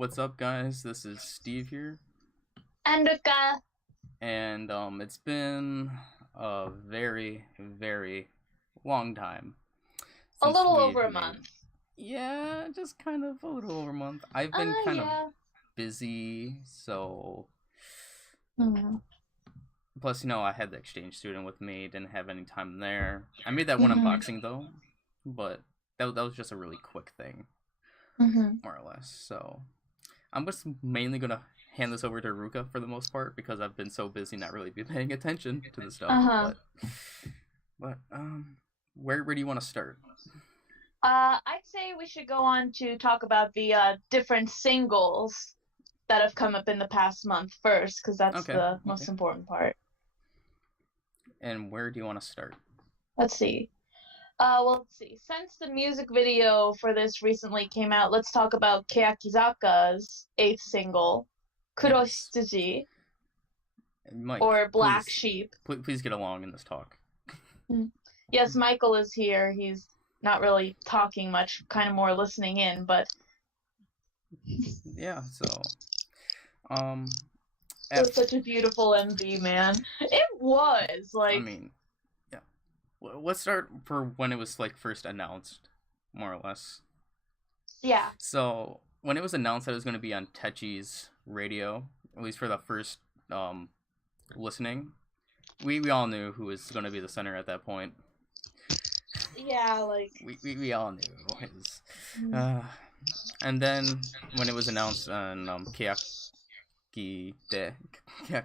What's up, guys? This is Steve here, And and it's been a very, very long time a since little we've over a made. month. Yeah, just kind of a little over a month. I've been kind of Yeah. busy, so Mm-hmm. plus, I had the exchange student with me, didn't have any time there. I made that one Mm-hmm. unboxing though, but that was just a really quick thing, Mm-hmm. more or less. So I'm just mainly gonna hand this over to Ruka for the most part because I've been so busy not really be paying attention to the stuff. Uh-huh. But where do you want to start? I'd say we should go on to talk about the different singles that have come up in the past month first, because that's Okay, the okay. most important part. And where do you want to start? Let's see. Let's see. Since the music video for this recently came out, let's talk about Keakizaka's eighth single, Yes, Kuroi, Mike, or Black please, Sheep. please get along in this talk. Yes, Michael is here. He's not really talking much, kind of more listening in, but Yeah, so um, it was such a beautiful MV, man. It was I like, mean, yeah. Let's start for when it was like first announced, more or less. yeah. So when it was announced that it was going to be on Techi's radio, at least for the first um listening, we all knew who was going to be the center at that point. Yeah, like We all knew his. Uh, and then when it was announced on Keyakide, the yeah,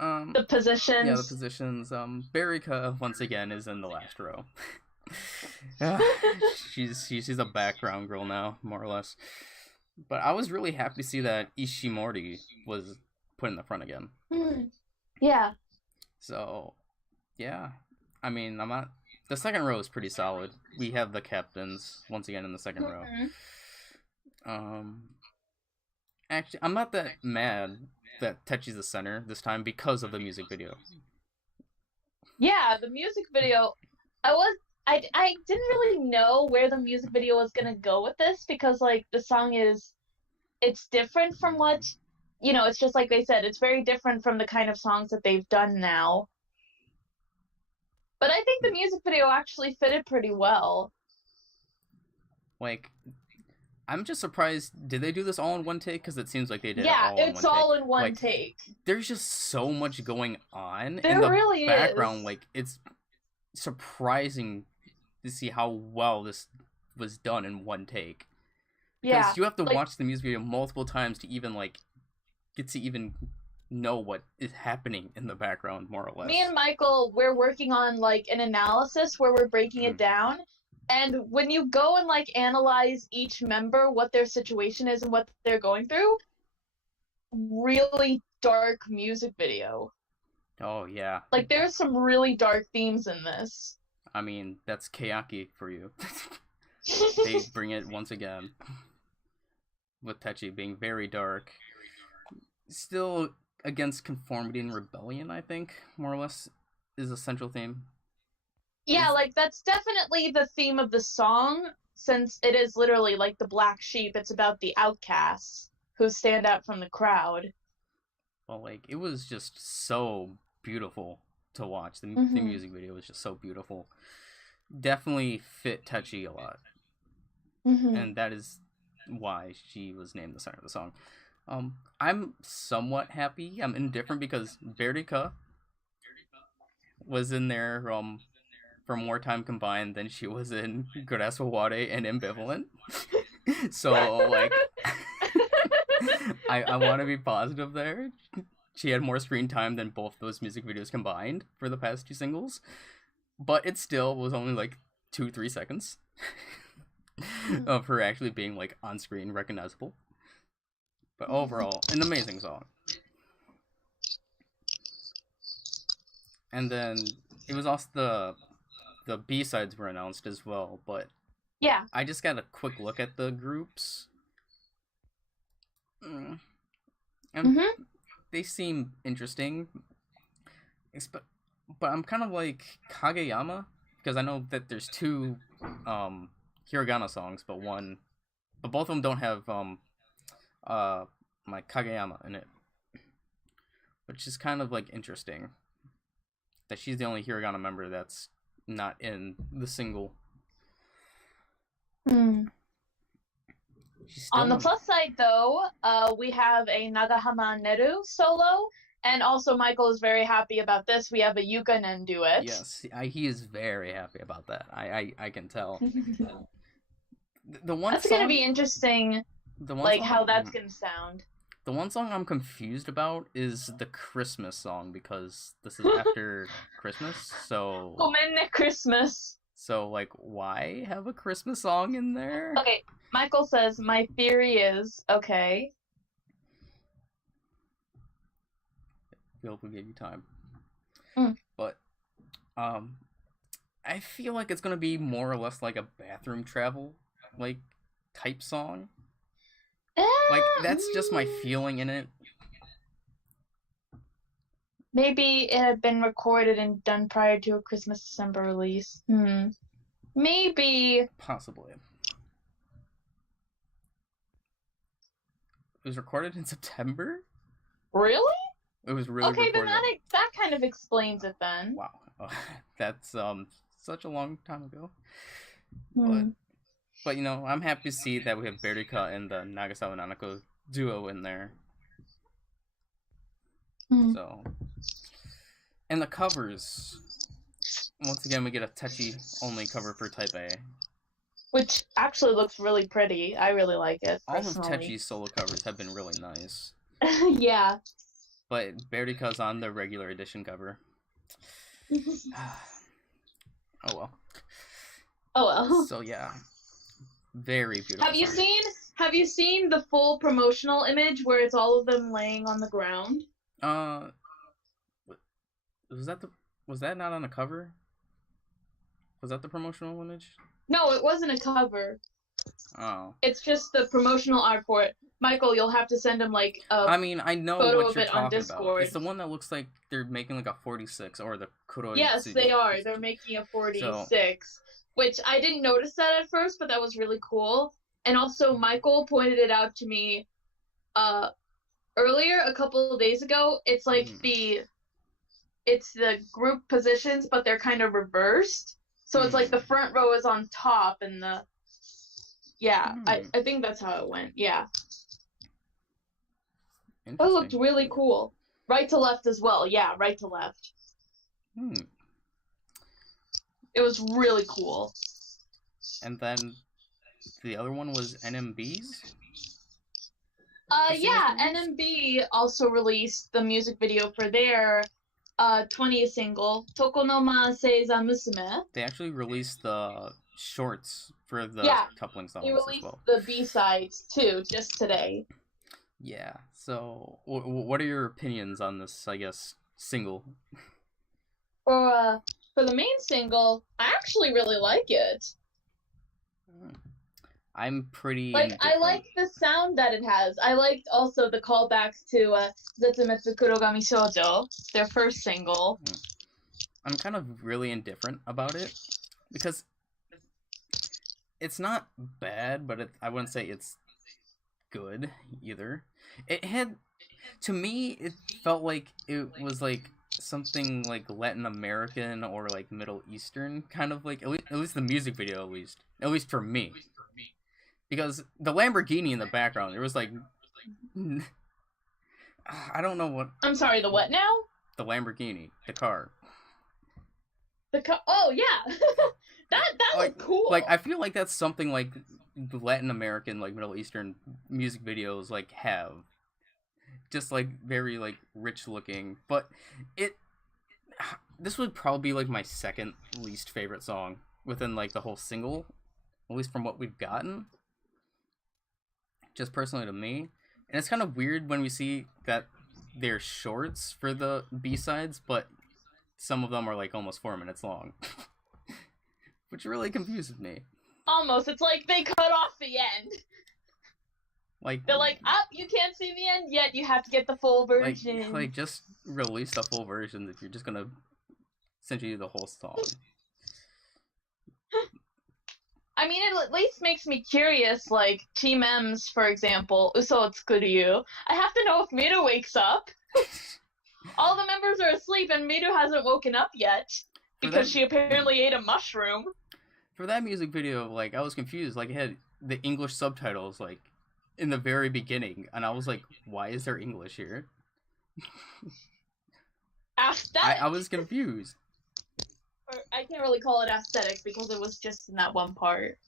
the positions. positions. Barika once again is in the last row. She's a background girl now, more or less. But I was really happy to see that Ishimori was put in the front again. Yeah. So, yeah. I mean, I'm not. The second row is pretty solid. We have the captains once again in the second row. Actually, I'm not that mad that Techi's the center this time because of the music video. Yeah, the music video. I didn't really know where the music video was gonna go with this because like the song it's different from what it's just like they said, it's very different from the kind of songs that they've done now. But I think the music video actually fitted pretty well. Like, I'm just surprised. Did they do this all in one take? Because it seems like they did it Yeah, all in it's one take. all in one Like, take. there's just so much going on There in the really background. is. Like, it's surprising to see how well this was done in one take. Because Yeah, you have to like watch the music video multiple times to even get to even know what is happening in the background, more or less. me and Michael, we're working on like an analysis where we're breaking it down. And when you go and like analyze each member, what their situation is and what they're going through, really dark music video. Oh yeah. Like there's some really dark themes in this. I mean, that's Kayaki for you. They bring it once again. With Techi being very dark. Still against conformity and rebellion, I think, more or less, is a central theme. Yeah, like that's definitely the theme of the song, since it is literally like the black sheep. It's about the outcasts who stand out from the crowd. Well, like, it was just so beautiful to watch. The music video was just so beautiful. Definitely fit Techi a lot. And that is why she was named the center of the song. I'm somewhat happy. I'm indifferent because Verika was in there for more time combined than she was in Gurasawade and Ambivalent. So, like, I want to be positive there. She had more screen time than both those music videos combined for the past two singles. But it still was only like 2-3 seconds of her actually being like on screen recognizable. But overall, an amazing song. And then it was also the B-sides were announced as well, but yeah, I just got a quick look at the groups. And they seem interesting. But I'm kind of like Kageyama, because I know that there's two hiragana songs, but both of them don't have my Kageyama in it, which is kind of like interesting that she's the only hiragana member that's not in the single. On the plus side, though, we have a Nagahama Neru solo, and also Michael is very happy about this. We have a Yukanen duet. Yes, he is very happy about that. I can tell. The one that's gonna be interesting. Like how that's gonna sound. The one song I'm confused about is the Christmas song, because this is after Christmas, so... Gomenne Christmas. So, like, why have a Christmas song in there? Okay, Michael says, my theory is, okay. I hope we gave you time. But, I feel like it's gonna be more or less like a bathroom travel, like, type song. Like, that's just my feeling in it. Maybe it had been recorded and done prior to a Christmas December release. Maybe. Possibly. It was recorded in September? Really? It was really okay, recorded. Then that kind of explains it then. Wow. That's such a long time ago. But you know, I'm happy to see that we have Berika and the Nagasawa Nanako duo in there. So, and the covers. Once again, we get a Techi only cover for Type A, which actually looks really pretty. I really like it. All of Techi's solo covers have been really nice. Yeah. But Berika's on the regular edition cover. Oh well. Oh well. So yeah. Very beautiful. Have you seen the full promotional image where it's all of them laying on the ground? Was that not on the cover? Was that the promotional image? No, it wasn't a cover. Oh. It's just the promotional art for it. Michael, you'll have to send him like a I know photo what you're of it on talking Discord. about. It's the one that looks like they're making like a 46 or the Kuroi. Yes, they are. They're making a 46. Which I didn't notice that at first, but that was really cool. And also, Michael pointed it out to me earlier, a couple of days ago. It's like it's the group positions, but they're kind of reversed. So it's like the front row is on top, and I think that's how it went. Yeah. It looked really cool. Right to left as well. Yeah, right to left. It was really cool. And then the other one was NMB's? Yeah, NMB also released the music video for their 20th single, Tokonoma Seiza Musume. They actually released the shorts for the coupling songs as well. They released the B-sides too, just today. Yeah, so what are your opinions on this, I guess, single? For the main single, I actually really like it. I'm pretty indifferent. I like the sound that it has. I liked also the callbacks to Zetsumetsu Kurogami Shoujo, their first single. I'm kind of really indifferent about it because it's not bad, but I wouldn't say it's good either. It had, to me, it felt like it was like something like Latin American or like Middle Eastern, kind of like, at least the music video, at least for me, because the Lamborghini in the background, there was like, I don't know what. I'm sorry, the what now? The Lamborghini, the car. Oh yeah, that like, was cool. Like, I feel like that's something like the Latin American, like Middle Eastern music videos like have. Just like very like rich looking, but this would probably be like my second least favorite song within like the whole single, at least from what we've gotten. Just personally to me, and it's kind of weird when we see that they're shorts for the B-sides, but some of them are like almost 4 minutes long, which really confuses me. Almost, it's like they cut off the end. Like they're like, you can't see the end yet. You have to get the full version. Like just release the full version if you're just gonna essentially do the whole song. I mean, it at least makes me curious, like, Team M's, for example, Uso Tsukuryu. I have to know if Miru wakes up. All the members are asleep, and Miru hasn't woken up yet, because she apparently ate a mushroom. For that music video, like, I was confused. Like, it had the English subtitles, like, in the very beginning, and I was like, why is there English here? Aesthetic. I was confused. Or, I can't really call it aesthetic because it was just in that one part.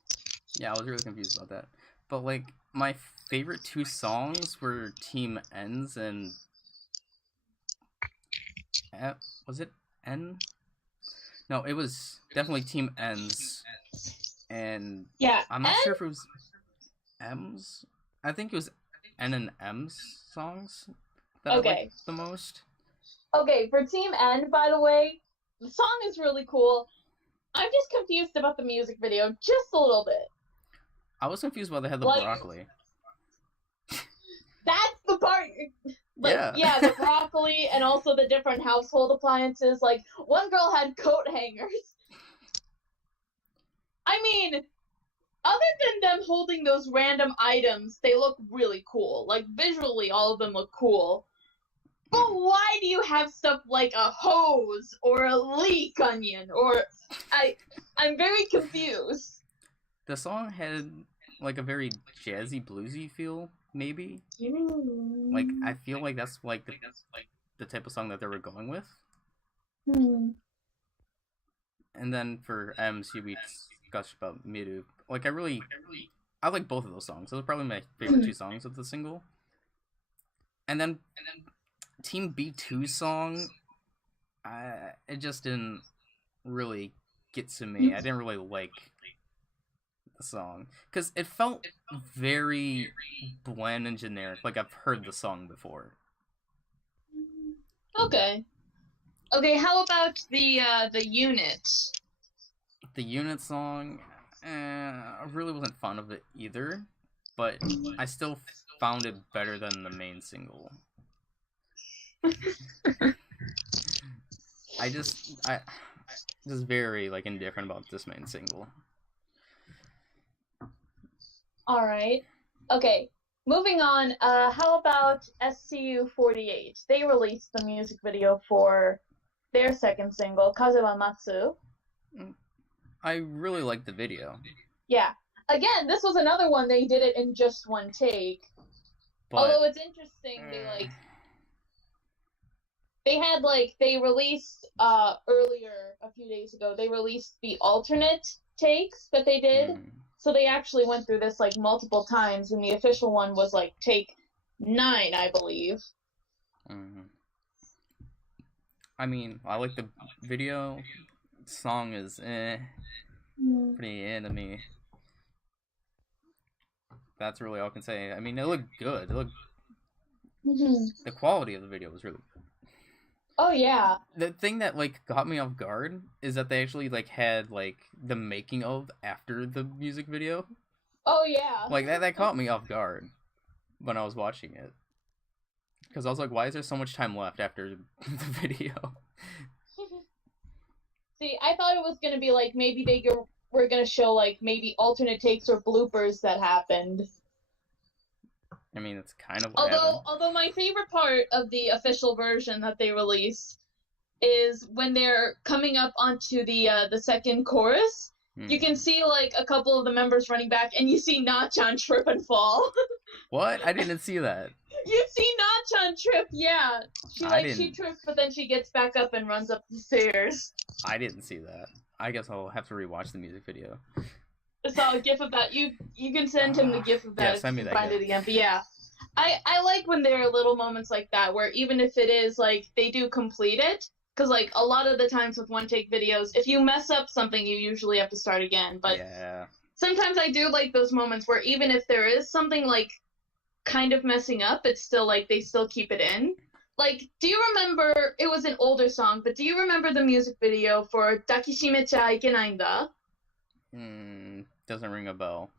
Yeah, I was really confused about that. But, like, my favorite two songs were Team N's and... was it N? No, it was definitely Team N's. And yeah, I'm not sure if it was M's. I think it was N and M's songs that I liked the most. Okay, for Team N, by the way, the song is really cool. I'm just confused about the music video, just a little bit. I was confused why they had the broccoli. That's the part. Like, yeah, the broccoli and also the different household appliances. Like, one girl had coat hangers. I mean, other than them holding those random items, they look really cool. Like, visually, all of them look cool. But why do you have stuff like a hose or a leek onion? Or I'm very confused. The song had like a very jazzy bluesy feel, maybe. Like I feel like that's like the type of song that they were going with. And then for MC, we discussed about Miru. Like I like both of those songs. Those are probably my favorite two songs of the single. And then Team B2 song, it just didn't really get to me. I didn't really like the song because it felt very bland and generic. Like I've heard the song before. Okay. How about the unit? The unit song, I really wasn't fond of it either, but I still found it better than the main single. I just very like indifferent about this main single. All right. Okay. Moving on. How about SKEBingo48? They released the music video for their second single, Kazewa Matsu. I really liked the video. Yeah. Again, this was another one they did it in just one take. But, although it's interesting, they released earlier a few days ago, they released the alternate takes that they did. So they actually went through this like multiple times, and the official one was like take 9, I believe. I mean, I like the video. The song is pretty to me. That's really all I can say. I mean, it looked good. It looked... The quality of the video was really good. Oh yeah. The thing that like got me off guard is that they actually like had like the making of after the music video. Oh yeah. Like that caught me off guard when I was watching it. Because I was like, why is there so much time left after the video? See, I thought it was going to be like maybe they were going to show like maybe alternate takes or bloopers that happened. I mean, it's kind of what happened. Although my favorite part of the official version that they released is when they're coming up onto the second chorus. You can see like a couple of the members running back, and you see Na-chan trip and fall. What? I didn't see that. You see Na-chan trip, yeah. She trips, but then she gets back up and runs up the stairs. I didn't see that. I guess I'll have to rewatch the music video. I saw a gif of that. You can send him the gif of that if you can find it again. But yeah, I like when there are little moments like that where even if it is like they do complete it, because like a lot of the times with one take videos, if you mess up something, you usually have to start again. But sometimes I do like those moments where even if there is something like kind of messing up, it's still like they still keep it in. Like, do you remember, it was an older song, but do you remember the music video for Dakishimecha Ikenain da? Doesn't ring a bell.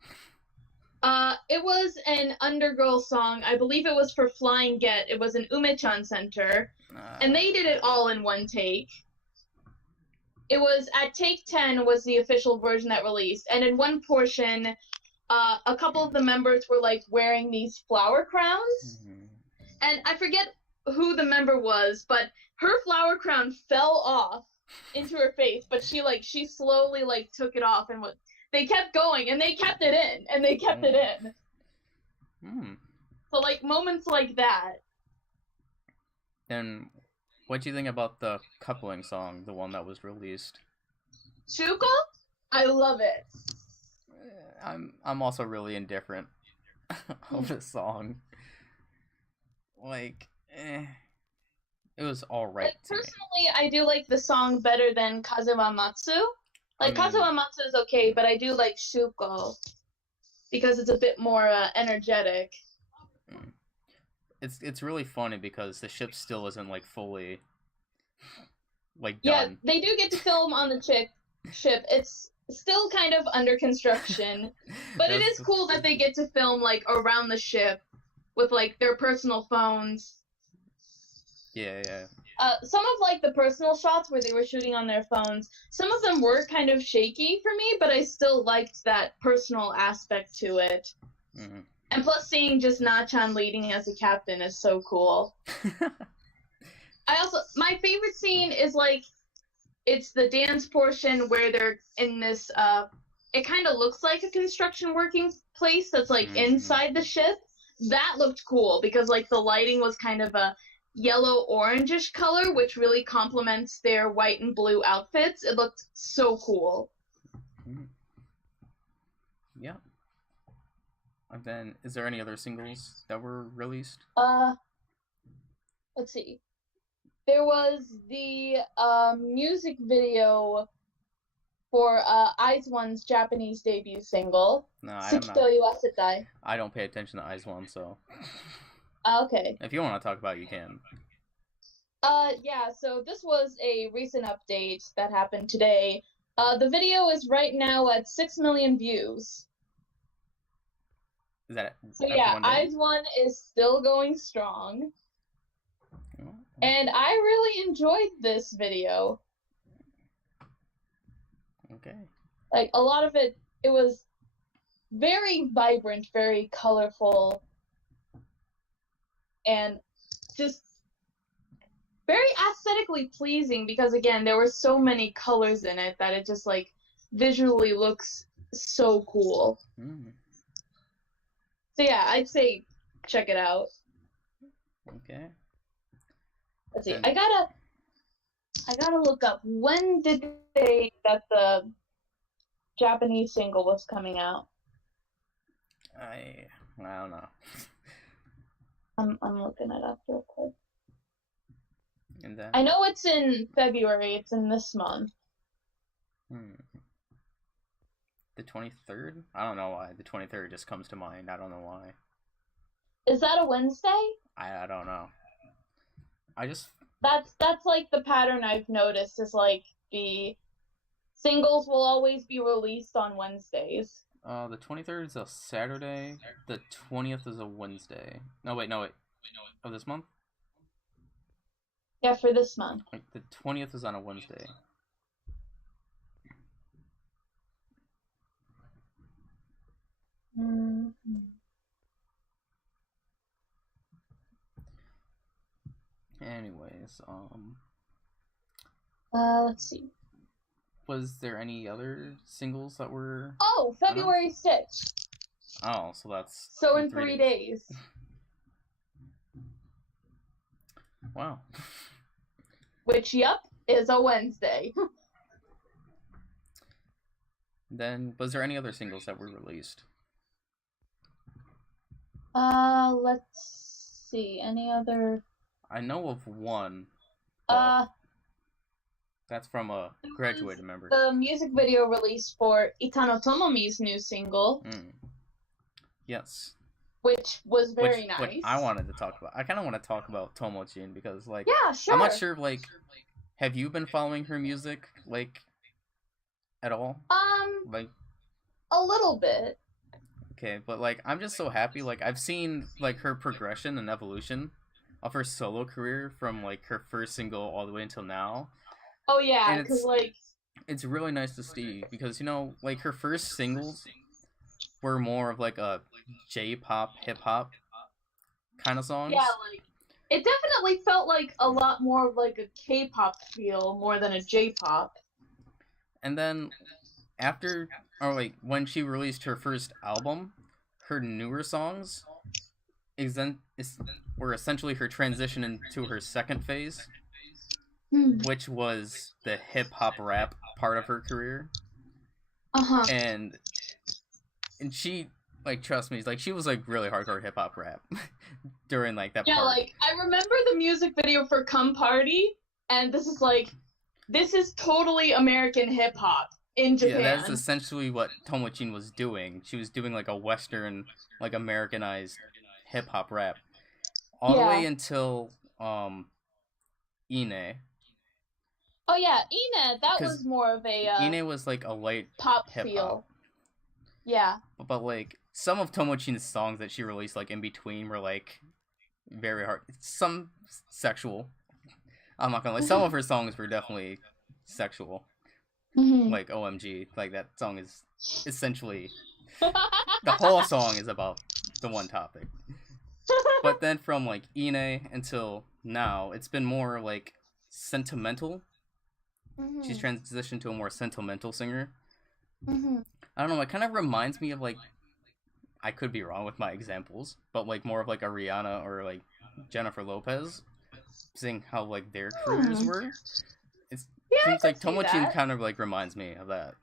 It was an Undergirl song. I believe it was for Flying Get. It was an Ume-chan center. And they did it all in one take. it was at Take 10 was the official version that released, and in one portion, a couple of the members were like wearing these flower crowns, and I forget who the member was, but her flower crown fell off into her face, but she slowly like took it off, and they kept going, and they kept it in, and they kept it in. So like moments like that. And what do you think about the coupling song, the one that was released? Shuko? I love it. I'm also really indifferent of the song. Like, it was alright. Like, personally, I do like the song better than Kazewa Matsu. Like, Kazewa Matsu is okay, but I do like Shuko because it's a bit more energetic. It's really funny because the ship still isn't like fully like done. Yeah, they do get to film on the ship. It's still kind of under construction, but it is cool that they get to film like around the ship with like their personal phones. Yeah. Some of like the personal shots where they were shooting on their phones, some of them were kind of shaky for me, but I still liked that personal aspect to it. And plus, seeing just Na-chan leading as a captain is so cool. My favorite scene is like, it's the dance portion where they're in this, it kind of looks like a construction working place that's like inside the ship. That looked cool because like the lighting was kind of a yellow orangish color, which really complements their white and blue outfits. It looked so cool. Yeah. And then, is there any other singles that were released? Let's see. There was the music video for IZ*ONE's Japanese debut single. No, I don't pay attention to IZ*ONE, so. Okay. If you want to talk about it, you can. Yeah, so this was a recent update that happened today. The video is right now at 6 million views. Is that so yeah, IZ*ONE is still going strong. And I really enjoyed this video. Okay. Like, a lot of it was very vibrant, very colorful, and just very aesthetically pleasing because, again, there were so many colors in it that it just, like, visually looks so cool. So yeah, I'd say check it out. Okay. Let's see. I gotta look up when did they say that the Japanese single was coming out. I don't know. I'm looking it up real quick. And then... I know it's in February. It's in this month. The 23rd? I don't know why. The 23rd just comes to mind. I don't know why. Is that a Wednesday? I don't know. I just... That's like the pattern I've noticed is like the singles will always be released on Wednesdays. The 23rd is a Saturday. The 20th is a Wednesday. No, wait. Of this month? Yeah, for this month. The 20th is on a Wednesday. Anyways, let's see. Was there any other singles that were... Oh, February 6th. Oh, so that's... So in 3 days. Wow. Which, yep, is a Wednesday. Then, was there any other singles that were released? Let's see. Any other... I know of one. That's from a graduated member. The music video released for Itano Tomomi's new single. Yes. Which was very nice. Which I wanted to talk about. I kind of want to talk about Tomo-chin because, like... Yeah, sure. I'm not sure, like... Have you been following her music, like, at all? Like... A little bit. Okay, but, like, I'm just so happy. Like, I've seen, like, her progression and evolution of her solo career from, like, her first single all the way until now. Oh, yeah, because, like, it's really nice to see because like her first singles were more of like a J-pop, hip-hop kind of Yeah, songs. like it definitely felt like a lot more of like a K-pop feel more than a J-pop. And then after, or like when she released her first album, her newer songs were essentially her transition into her second phase, which was the hip hop rap part of her career. Uh-huh. And she, like, trust me, like she was like really hardcore hip hop rap during like that Yeah, part. like I remember the music video for Come Party, and this is totally American hip hop in Yeah, that's Japan. essentially what Tomochin was doing. She was doing like a Western, like Americanized hip hop rap, all the way Yeah. until Ine, Oh yeah, Ina, that because was more of a Ine was like a light pop hip hop, feel. Yeah. but like some of Tomochin's songs that she released like in between were like very hard, some sexual. I'm not gonna lie, some of her songs were definitely sexual, like OMG, like that song is essentially the whole song is about the one topic. But then from like Ine until now, it's been more like sentimental. She's transitioned to a more sentimental singer. I don't know, it kind of reminds me of like, I could be wrong with my examples, but like more of like a Rihanna or like Jennifer Lopez, seeing how like their careers were. It seems like Tomochin kind of like reminds me of that.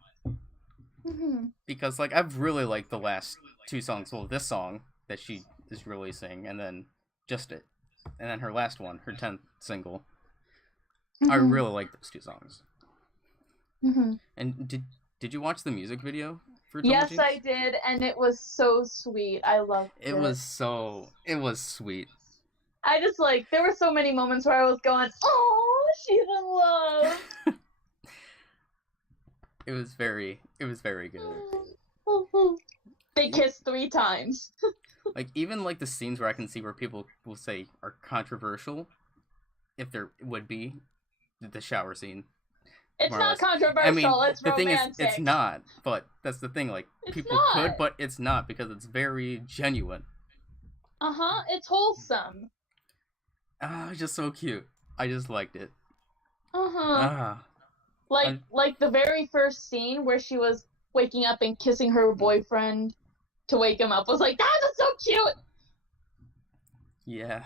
Because like I've really liked the last two songs. Well, this song that she is releasing, and then Just It, and then her last one, her 10th single. I really like those two songs. And did you watch the music video for Tomochin? Yes, I did, and it was so sweet. I loved it. It was sweet. I just like there were so many moments where I was going, "Oh, she's in love." It was very good. They kissed 3 times. Like even like the scenes where I can see where people will say are controversial, if there would be, the shower scene. It's not controversial. I mean, it's the romantic. Thing is, it's not. But that's the thing. Like people could, but it's not because it's very genuine. It's wholesome. It's just so cute. I just liked it. Like the very first scene where she was waking up and kissing her boyfriend to wake him up was like, that was so cute. Yeah.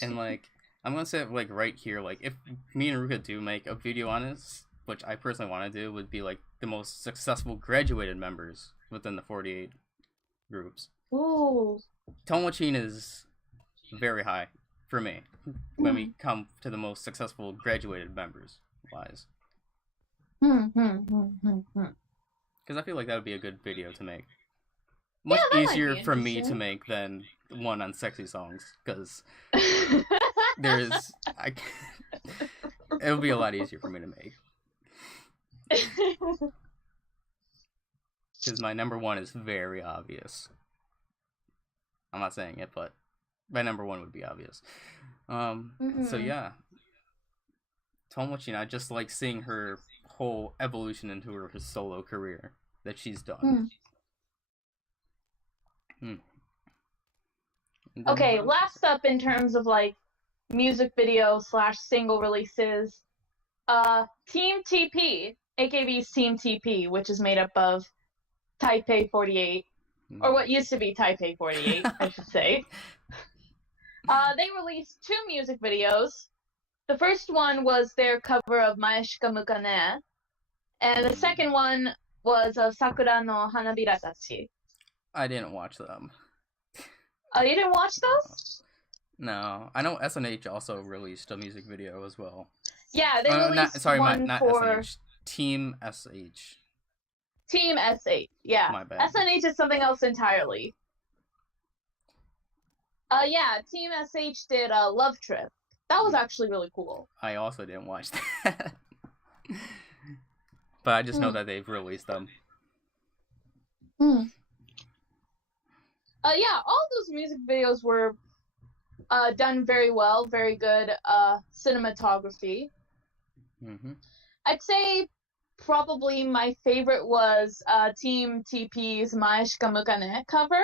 And like, I'm gonna say like right here, like if me and Ruka do make a video on this, which I personally want to do, would be like the most successful graduated members within the 48 groups. Ooh. Tomochin is very high for me when we come to the most successful graduated members wise. Because I feel like that would be a good video to make. Much easier for me to make than one on sexy songs, because it'll be a lot easier for me to make. Because my number one is very obvious. I'm not saying it, but my number one would be obvious. So yeah, Tomochin, I just like seeing her whole evolution into her solo career that she's done. Okay, last up in terms of like music video / single releases, Team TP, AKB's Team TP, which is made up of Taipei 48, or what used to be Taipei 48, I should say. They released 2 music videos. The first one was their cover of Mae Shika Mukane, and the second one was Sakura no Hanabira Tachi. I didn't watch them. Oh, you didn't watch those? No. I know SNH also released a music video as well. Yeah, they released one not for... SNH. Team SH. Team SH, yeah. My bad. SNH is something else entirely. Yeah, Team SH did a Love Trip. That was actually really cool. I also didn't watch that. But I just know that they've released them. Yeah, all those music videos were done very well, very good cinematography. I'd say probably my favorite was Team TP's Mae Shika Mukane cover,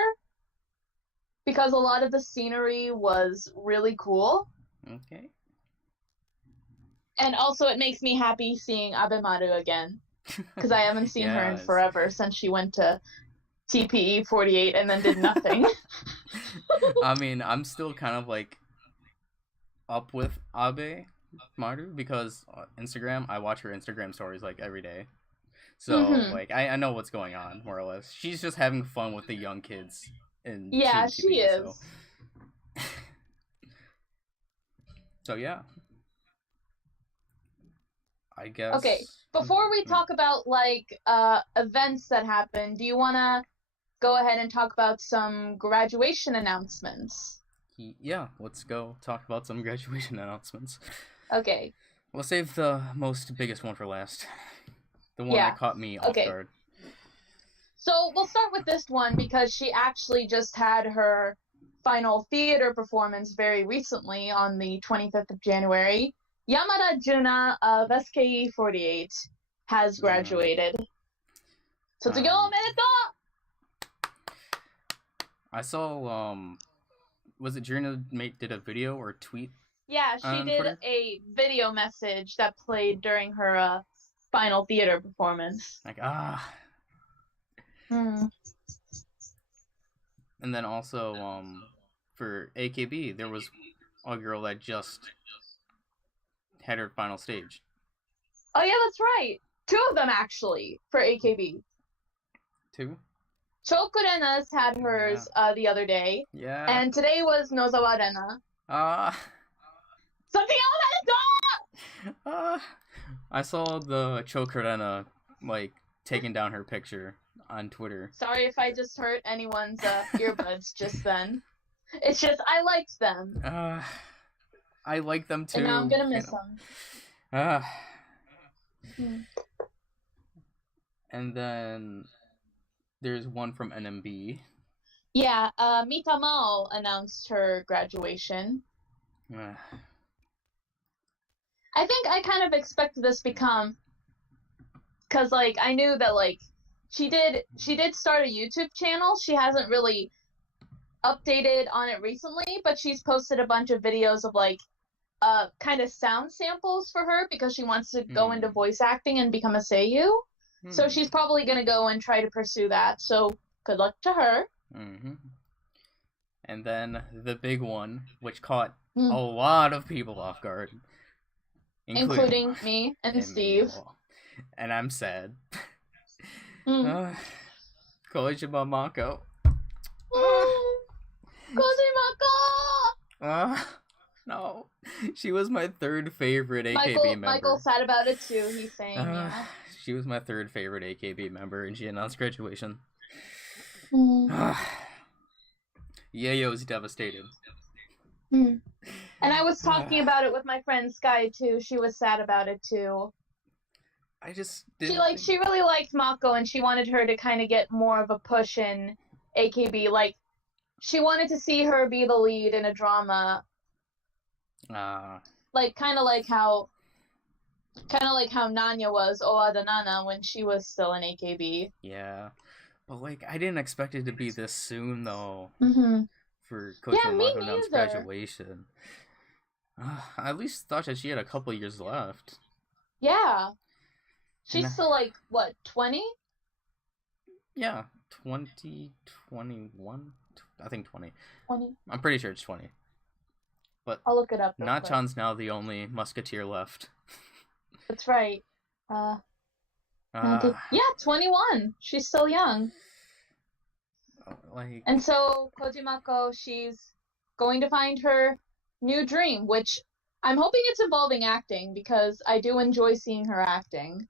because a lot of the scenery was really cool. Okay. And also it makes me happy seeing Abemaru again, because I haven't seen her in forever since she went to TPE48 and then did nothing. I mean, I'm still kind of like up with Abe Maru because Instagram, I watch her Instagram stories like every day. So like I know what's going on more or less. She's just having fun with the young kids in Team TP, she is. So yeah. I guess. Okay, before we talk about like events that happened, do you want to go ahead and talk about some graduation announcements? Yeah, let's go talk about some graduation announcements. Okay. We'll save the biggest one for last. The one that caught me off guard. So we'll start with this one because she actually just had her final theater performance very recently on the 25th of January. Yamada Juna of SKE48 has graduated.卒業おめでとう! I saw, was it Juna did a video or tweet? Yeah, she did Twitter? A video message that played during her final theater performance. Like, And then also, for AKB, there was a girl that just had her final stage. Oh yeah, that's right. 2 of them actually for AKB. 2? Chokurena's had hers the other day. Yeah. And today was Nozawa Rena. Something else! I saw the Chokurena like taking down her picture on Twitter. Sorry if I just hurt anyone's earbuds just then. It's just I liked them. I like them too. And now I'm gonna miss them. And then there's one from NMB. Yeah, Mitamao announced her graduation. I think I kind of expected this because like I knew that like she did start a YouTube channel. She hasn't really updated on it recently, but she's posted a bunch of videos of like kind of sound samples for her because she wants to go into voice acting and become a seiyuu. So she's probably gonna go and try to pursue that. So good luck to her. And then the big one, which caught a lot of people off guard, including me and Steve. And I'm sad. Kojima Mako. Kojimako! No. She was my 3rd favorite AKB member. Michael's sad about it too, he's saying, yeah. She was my 3rd favorite AKB member, and she announced graduation. Yayo's devastated. And I was talking about it with my friend Sky too. She was sad about it too. I just she really liked Mako, and she wanted her to kind of get more of a push in AKB. Like she wanted to see her be the lead in a drama. Like kind of like how Nanya was Owada Nana when she was still in AKB. Yeah. But like I didn't expect it to be this soon though. For Kojima Mako's graduation. I at least thought that she had a couple years left. Yeah. She's still like, what, 20? Yeah, 21? I think 20. 20. I'm pretty sure it's 20. But I'll look it up. Nachan's now the only musketeer left. That's right. Yeah, 21. She's still young. And so Kojimako, she's going to find her new dream, which I'm hoping it's involving acting because I do enjoy seeing her acting.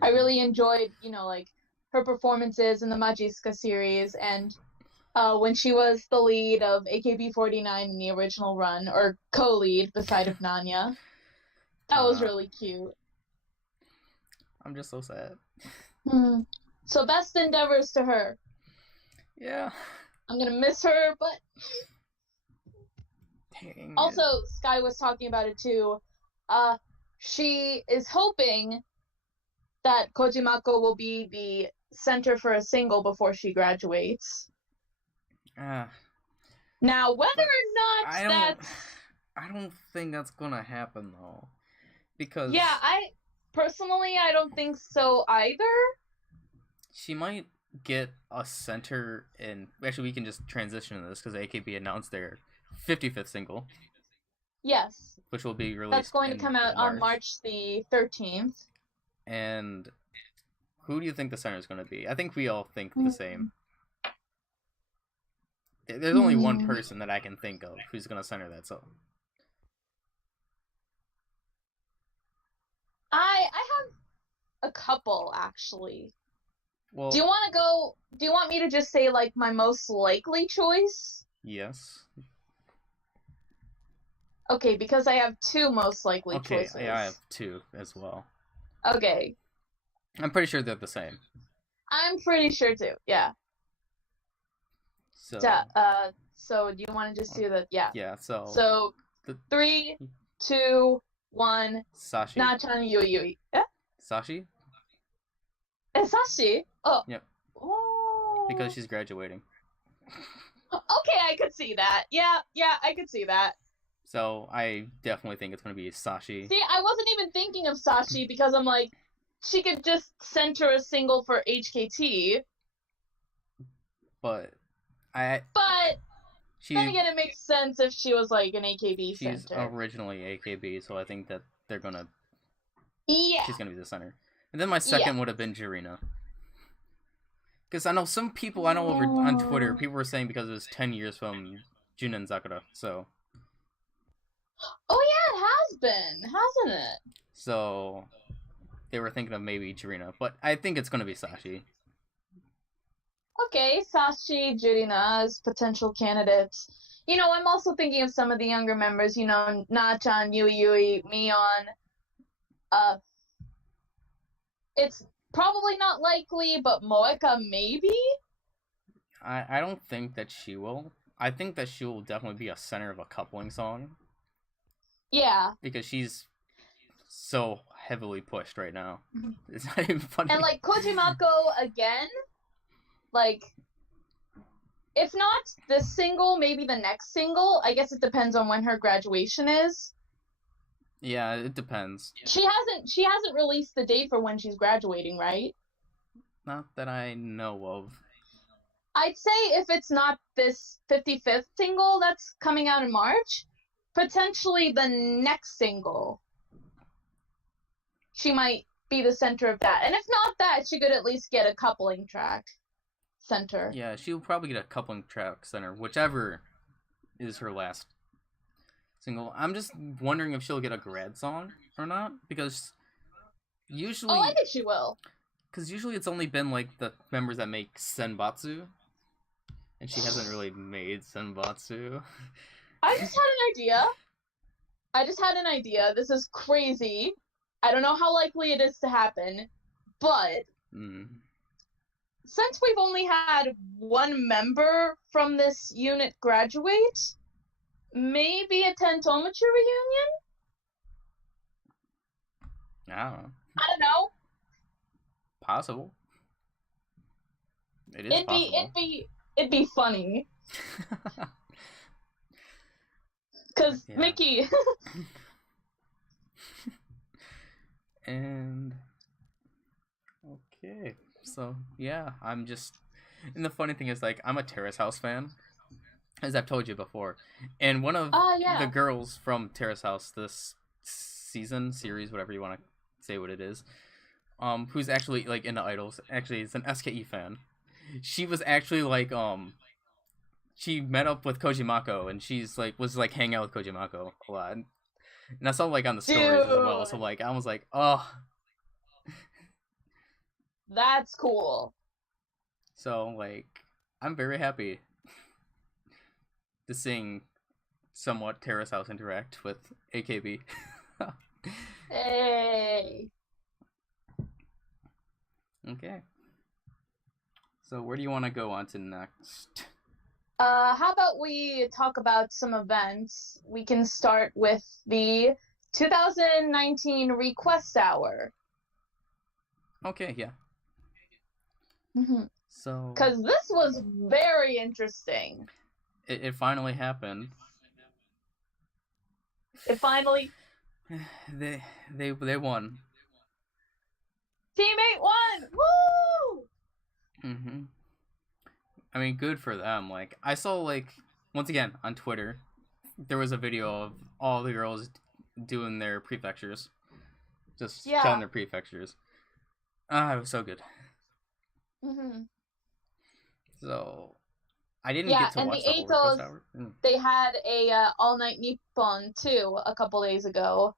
I really enjoyed, like her performances in the Majiska series and when she was the lead of AKB49 in the original run, or co-lead beside of Nanya. That was really cute. I'm just so sad. So best endeavors to her. Yeah. I'm gonna miss her, but... Dang also, Sky was talking about it too. She is hoping that Kojimako will be the center for a single before she graduates. Now, whether or not that's... I don't think that's gonna happen, though. Because... Yeah, personally, I don't think so either. She might get a center in... Actually, we can just transition to this, because AKB announced their 55th single. Yes. Which will be released That's going to come out on March the 13th. And who do you think the center is going to be? I think we all think the same. There's only one person that I can think of who's going to center that song. I have a couple, actually. Well, do you want me to just say, like, my most likely choice? Yes. Okay, because I have two most likely choices. Okay, yeah, I have two as well. Okay. I'm pretty sure they're the same. I'm pretty sure too, yeah. So do you want to just do the... Yeah. Yeah, So, 3, 2, 1... Sashi. Na-chan Yui. Yeah? Sashi? Sashi? Oh. Yep. Oh. Because she's graduating. Okay, I could see that. Yeah, I could see that. So, I definitely think it's going to be Sashi. See, I wasn't even thinking of Sashi because I'm like, she could just center a single for HKT. But then again, it makes sense if she was like an AKB center. She's originally AKB, so I think that they're going to... Yeah. She's going to be the center. And then my second would have been Jirina. Because I know some people, over on Twitter, people were saying because it was 10 years from Junen Sakura, so... Oh yeah, it has been, hasn't it? So, they were thinking of maybe Jirina, but I think it's going to be Sashi. Okay, Sashi, Jirina as potential candidates. You know, I'm also thinking of some of the younger members, you know, Na-chan, Yui, Mion. It's probably not likely, but Moeka maybe? I don't think that she will. I think that she will definitely be a center of a coupling song. Yeah. Because she's so heavily pushed right now. It's not even funny. And, like, Kojimako, again, like, if not this single, maybe the next single. I guess it depends on when her graduation is. Yeah, it depends. She hasn't released the date for when she's graduating, right? Not that I know of. I'd say if it's not this 55th single that's coming out in March, potentially the next single, she might be the center of that. And if not that, she could at least get a coupling track center. Yeah, she'll probably get a coupling track center, whichever is her last single. I'm just wondering if she'll get a grad song or not, because usually... Oh, I think she will. Because usually it's only been, like, the members that make Senbatsu, and she hasn't really made Senbatsu. I just had an idea. This is crazy. I don't know how likely it is to happen, but since we've only had one member from this unit graduate, maybe a Tentomachi reunion? I don't know. I don't know. Possible. It is possible. It'd be funny. Cause yeah. Mickey. And okay, so yeah, I'm just. And the funny thing is, like, I'm a Terrace House fan, as I've told you before, and one of the girls from Terrace House this series, whatever you want to say what it is, who's actually like into idols, actually is an SKE fan. She was actually like she met up with Kojimako, and was hanging out with Kojimako a lot. And I saw like on the stories as well, so like I was like, oh, that's cool. So like I'm very happy to seeing somewhat Terrace House interact with AKB. Hey. Okay. So where do you want to go on to next? How about we talk about some events? We can start with the 2019 Request Hour. Okay, yeah. So. Because this was very interesting. It finally happened. It finally. They won. Team 8 won! Woo! I mean, good for them. Like, I saw, like, once again, on Twitter, there was a video of all the girls doing their prefectures. Just telling their prefectures. It was so good. So, I didn't get to watch the whole request hour. They had a All Night Nippon, too, a couple days ago,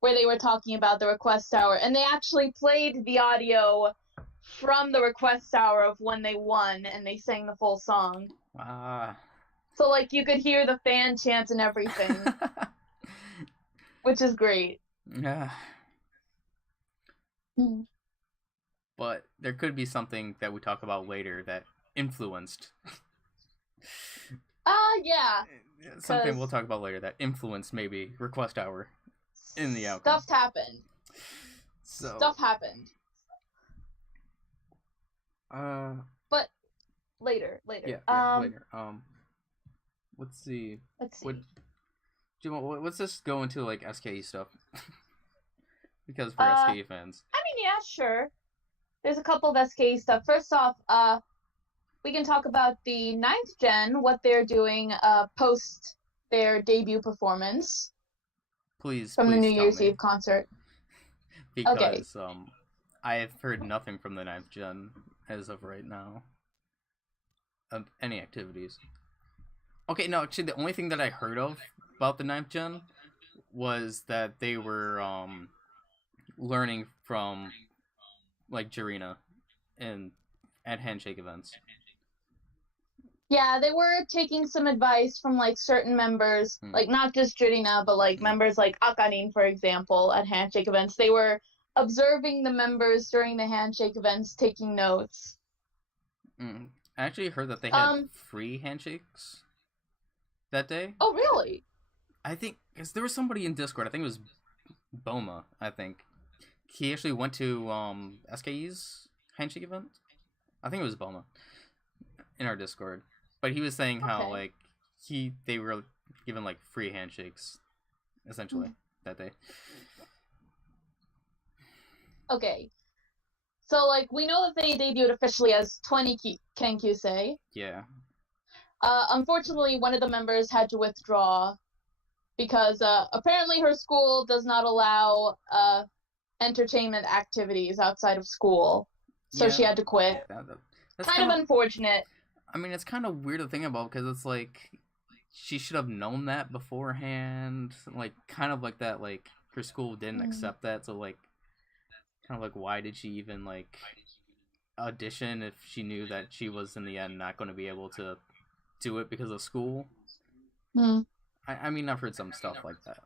where they were talking about the request hour, and they actually played the audio from the request hour of when they won, and they sang the full song. So, like, you could hear the fan chants and everything, which is great. Yeah. But there could be something that we talk about later that influenced. Yeah. Something we'll talk about later that influenced maybe request hour in the outcome. Stuff happened. Stuff happened. But later. Yeah, later. Let's see. Let's just go into like SKE stuff. Because for SKE fans. I mean, yeah, sure. There's a couple of SKE stuff. First off, we can talk about the 9th Gen, what they're doing post their debut performance. Please, from the New Year's Eve concert. Because I have heard nothing from the 9th Gen as of right now. Of any activities. Okay, no, actually the only thing that I heard of about the 9th Gen was that they were learning from like Jirina at handshake events. Yeah, they were taking some advice from like certain members, like not just Jirina, but like members like Akarin, for example, at handshake events. They were observing the members during the handshake events, taking notes. I actually heard that they had free handshakes that day. Oh, really? I think, because there was somebody in Discord, I think it was Boma, I think. He actually went to SKE's handshake event. I think it was Boma in our Discord. But he was saying how, like, they were given, like, free handshakes, essentially, that day. Okay. So, like, we know that they debuted officially as 20 Kenkyusei. Yeah. Unfortunately, one of the members had to withdraw because apparently her school does not allow entertainment activities outside of school. So she had to quit. That's kind of unfortunate. I mean, it's kind of weird to think about because it's like she should have known that beforehand. Like, kind of like that, like, her school didn't accept that. So, like, kind of like, why did she even, like, audition if she knew that she was, in the end, not going to be able to do it because of school? I mean, I've heard some stuff like that.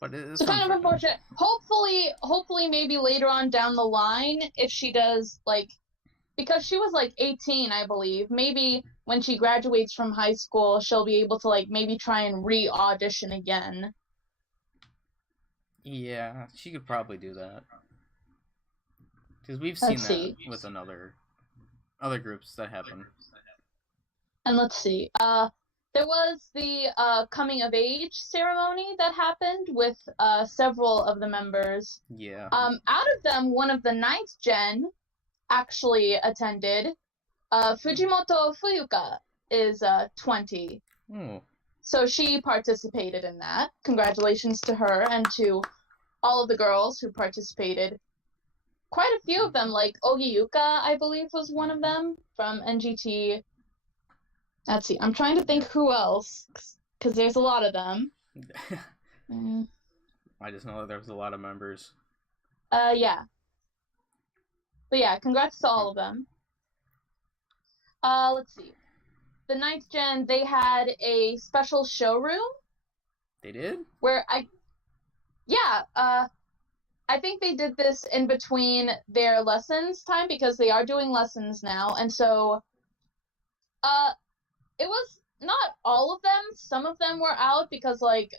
But it's kind of unfortunate. Hopefully, maybe later on down the line, if she does, like, because she was, like, 18, I believe, maybe when she graduates from high school, she'll be able to, like, maybe try and re-audition again. Yeah, she could probably do that. Because we've seen that with other groups that happen. And let's see. There was the coming of age ceremony that happened with several of the members. Yeah. Out of them, one of the 9th Gen actually attended. Fujimoto Fuyuka is 20. So she participated in that. Congratulations to her and to all of the girls who participated. Quite a few of them, like Ogiyuka, I believe, was one of them from NGT. Let's see. I'm trying to think who else, because there's a lot of them. I just know that there was a lot of members. Yeah. But yeah, congrats to all of them. Let's see. The 9th Gen, they had a special showroom. They did? Where I think they did this in between their lessons time because they are doing lessons now, and so it was not all of them. Some of them were out because, like,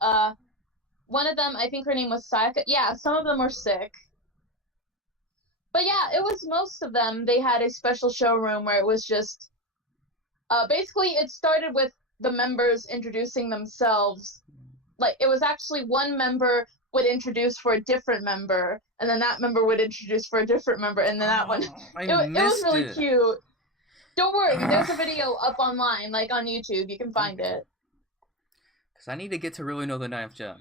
one of them, I think her name was Sayaka. Yeah, some of them were sick. But yeah, it was most of them. They had a special showroom where it was just, basically it started with the members introducing themselves. Like, it was actually one member would introduce for a different member, and then that member would introduce for a different member, and then that one. It was really cute. Don't worry, there's a video up online, like on YouTube. You can find it. Because I need to get to really know the Ninth Gen.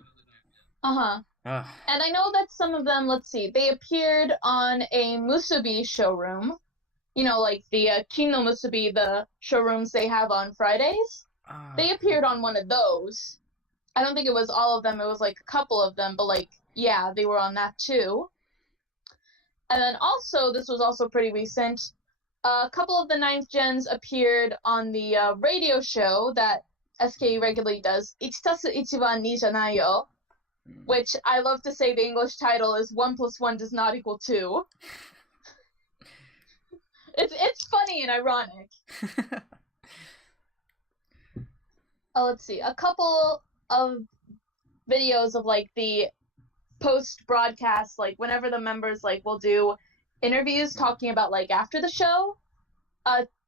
And I know that some of them, let's see, they appeared on a Musubi showroom. You know, like the Kino Musubi, the showrooms they have on Fridays. They appeared on one of those. I don't think it was all of them, it was like a couple of them, but like, yeah, they were on that too. And then also, this was also pretty recent, a couple of the Ninth Gens appeared on the radio show that SKE regularly does, Ichitasu Ichiban ni janai yo, which I love to say the English title is 1 + 1 does not equal 2. It's funny and ironic. Let's see, a couple of videos of like the post-broadcast, like whenever the members like will do interviews talking about like after the show.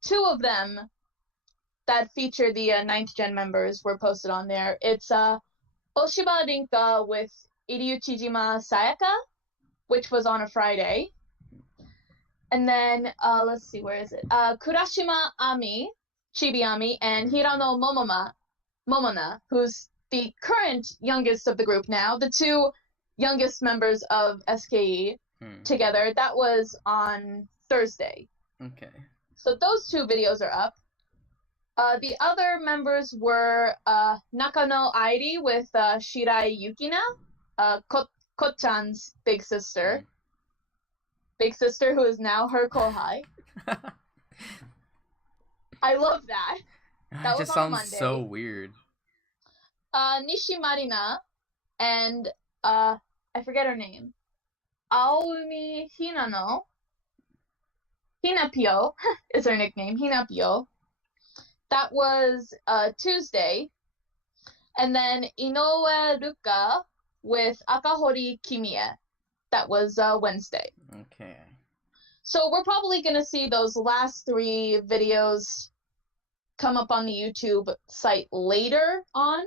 2 of them that feature the 9th Gen members were posted on there. It's Oshiba Rinka with Iriuchijima Sayaka, which was on a Friday. And then, let's see, where is it? Kurashima Ami, Chibi Ami, and Hirano Momona, who's the current youngest of the group now, the 2 youngest members of SKE together. That was on Thursday. Okay. So those 2 videos are up. The other members were Nakano Airi with Shirai Yukina, Ko-chan's big sister. Big sister who is now her kohai. I love that. That just sounds so weird. Nishi Marina and I forget her name. Aoumi Hinano. Hinapio is her nickname. Hinapio. That was Tuesday. And then Inoue Ruka with Akahori Kimie. That was Wednesday. Okay. So we're probably going to see those last 3 videos come up on the YouTube site later on.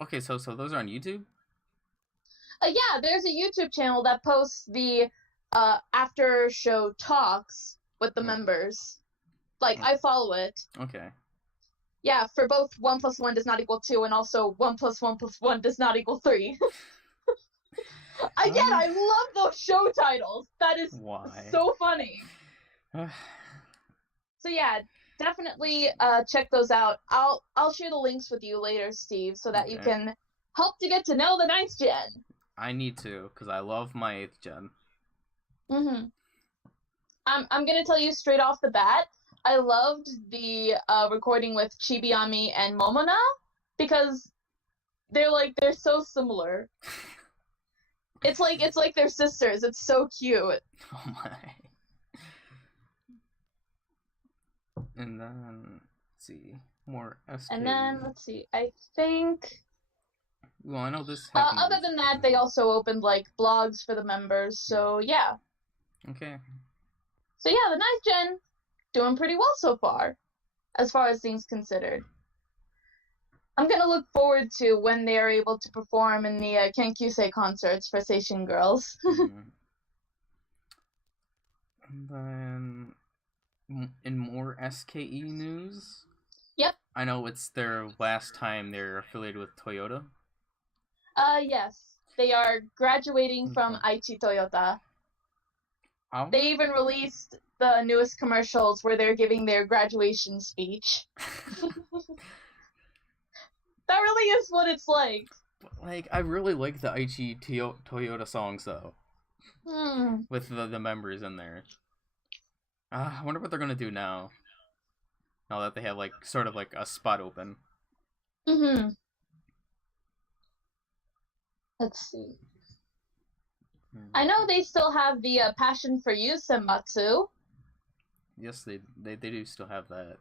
Okay, so those are on YouTube? Yeah, there's a YouTube channel that posts the after show talks with the members. Like, I follow it. Okay. Yeah, for both 1 + 1 does not equal 2 and also 1 + 1 + 1 does not equal 3. Again, I love those show titles. That is so funny. So yeah, definitely check those out. I'll share the links with you later, Steve, so that you can help to get to know the 9th Gen. I need to, because I love my 8th Gen. I'm gonna tell you straight off the bat, I loved the recording with Chibiami and Momona because they're so similar. It's like they're sisters. It's so cute. Oh my. And then let's see, more SK. And then let's see, I think. Well, I know this. Other than that, they also opened like blogs for the members. So yeah. Okay. So yeah, the 9th Gen doing pretty well so far as things considered. I'm gonna look forward to when they are able to perform in the Kenkyusei concerts for Seishun Girls. And then, in more SKE news. Yep. I know it's their last time they're affiliated with Toyota. Yes, they are graduating from Aichi Toyota. Oh. They even released the newest commercials where they're giving their graduation speech. That really is what it's like. Like, I really like the Aichi Toyota songs, though. With the members in there. I wonder what they're gonna do now. Now that they have, like, sort of like a spot open. Let's see. I know they still have the Passion for You Senmatsu. Yes, they do still have that.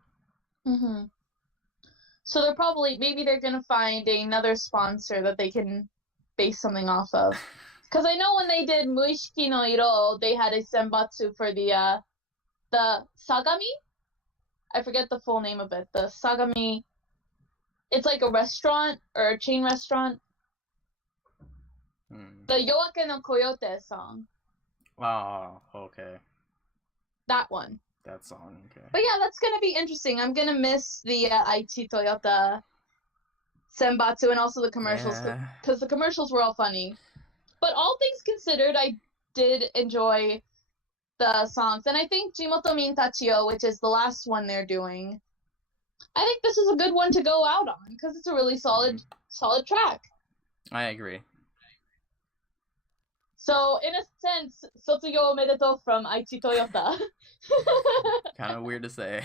So they're probably, maybe they're gonna find another sponsor that they can base something off of. Because I know when they did Muishiki no Iro, they had a senbatsu for the Sagami? I forget the full name of it. The Sagami. It's like a restaurant or a chain restaurant. The Yoake no Coyote song. Oh, okay. That one. That song, okay. But yeah, that's gonna be interesting. I'm gonna miss the Aichi Toyota senbatsu and also the commercials, because the commercials were all funny. But all things considered, I did enjoy the songs. And I think Jimoto Min Tachio, which is the last one they're doing, I think this is a good one to go out on, because it's a really solid track. I agree. So, in a sense, Sotsuyo Omedetou from Aichi Toyota. Kind of weird to say.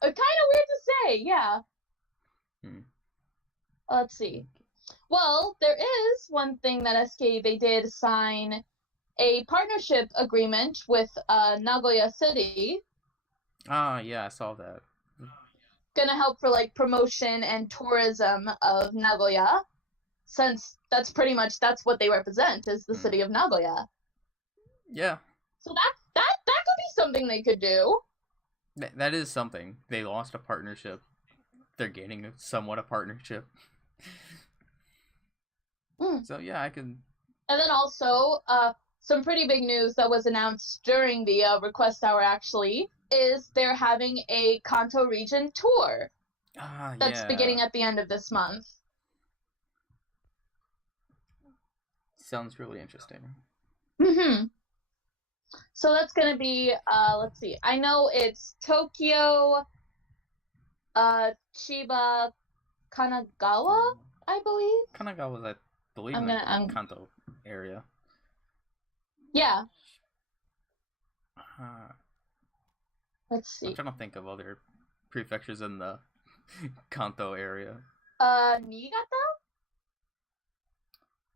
Kind of weird to say, yeah. Let's see. Well, there is one thing that SK, they did sign a partnership agreement with Nagoya City. Ah, yeah, I saw that. Gonna help for like promotion and tourism of Nagoya, since that's what they represent, is the city of Nagoya. Yeah. So that could be something they could do. That is something. They lost a partnership. They're gaining somewhat a partnership. So yeah, I can. And then also, some pretty big news that was announced during the request hour actually is they're having a Kanto region tour. That's beginning at the end of this month. Sounds really interesting. So that's gonna be let's see. I know it's Tokyo, Chiba, Kanagawa, I believe. Kanagawa, I believe, in the Kanto area. Yeah. Let's see. I'm trying to think of other prefectures in the Kanto area. Niigata?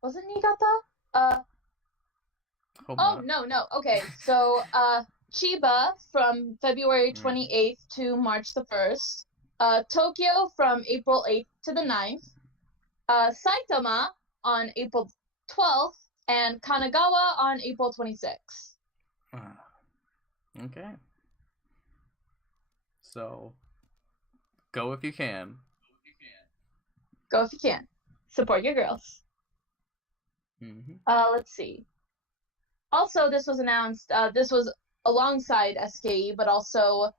Was it Niigata? No. Okay, so Chiba from February 28th to March the 1st. Tokyo from April 8th to the 9th. Saitama on April 12th. And Kanagawa on April 26th. Okay. So, go if you can. Go if you can. Support your girls. Let's see. Also, this was announced, this was alongside SKE, but also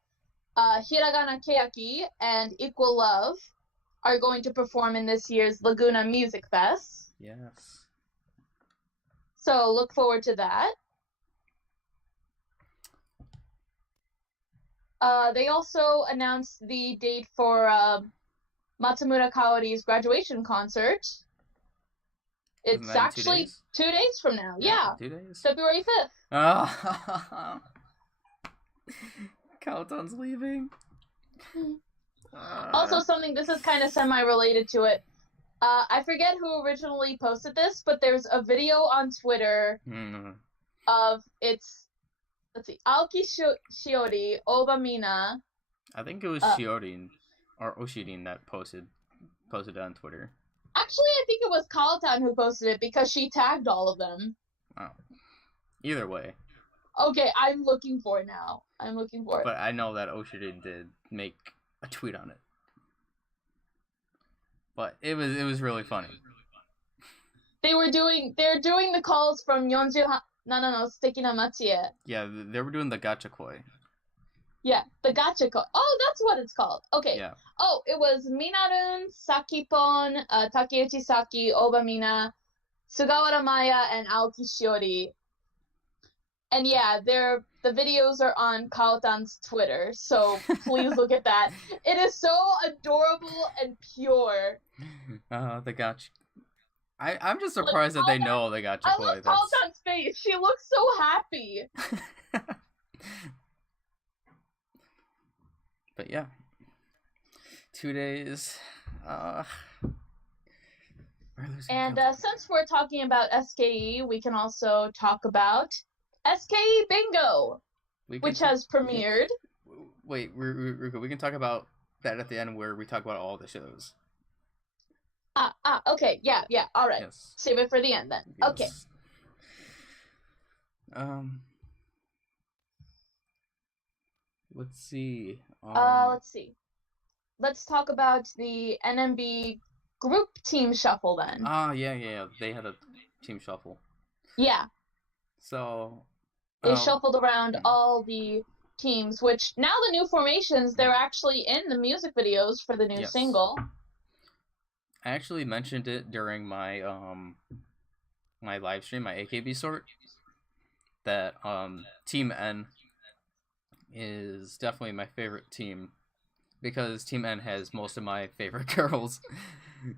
Hiragana Keaki and Equal Love are going to perform in this year's Laguna Music Fest. Yes. So, look forward to that. They also announced the date for Matsumura Kaori's graduation concert. It's actually 2 days from now. Yeah. 2 days? February 5th. Kaotan's leaving. Also, this is kind of semi-related to it. I forget who originally posted this, but there's a video on Twitter of let's see, Aoki Shiori, Oba Mina. I think it was Shiori or Oshirin that posted it on Twitter. Actually, I think it was Kaotan who posted it because she tagged all of them. Oh. Either way. Okay, I'm looking for it now. But I know that Oshirin did make a tweet on it. But it was really funny. They're doing the calls from 47 no Suteki na Machi e. Yeah, they were doing the gachakoi. Yeah, the gachakoi. Oh, that's what it's called. Okay. Yeah. Oh, it was Minarun, Sakipon, Takeuchi Saki, Oba Mina, Sugawara Maya, and Aoki Shiori. And yeah, the videos are on Kaotan's Twitter, so please look at that. It is so adorable and pure. The gotcha. I'm just surprised that they know they got I love Kaotan's face. She looks so happy. But yeah. 2 days. And since we're talking about SKE, we can also talk about SKEBingo, which has premiered. Wait, we can talk about that at the end where we talk about all the shows. Okay, yeah, all right. Yes. Save it for the end then. Yes. Okay. Let's see. Let's see. Let's talk about the NMB group team shuffle then. Yeah. They had a team shuffle. Yeah. So they shuffled around all the teams, which now the new formations, they're actually in the music videos for the new single. I actually mentioned it during my my live stream, my AKB sort, that Team N is definitely my favorite team because Team N has most of my favorite girls in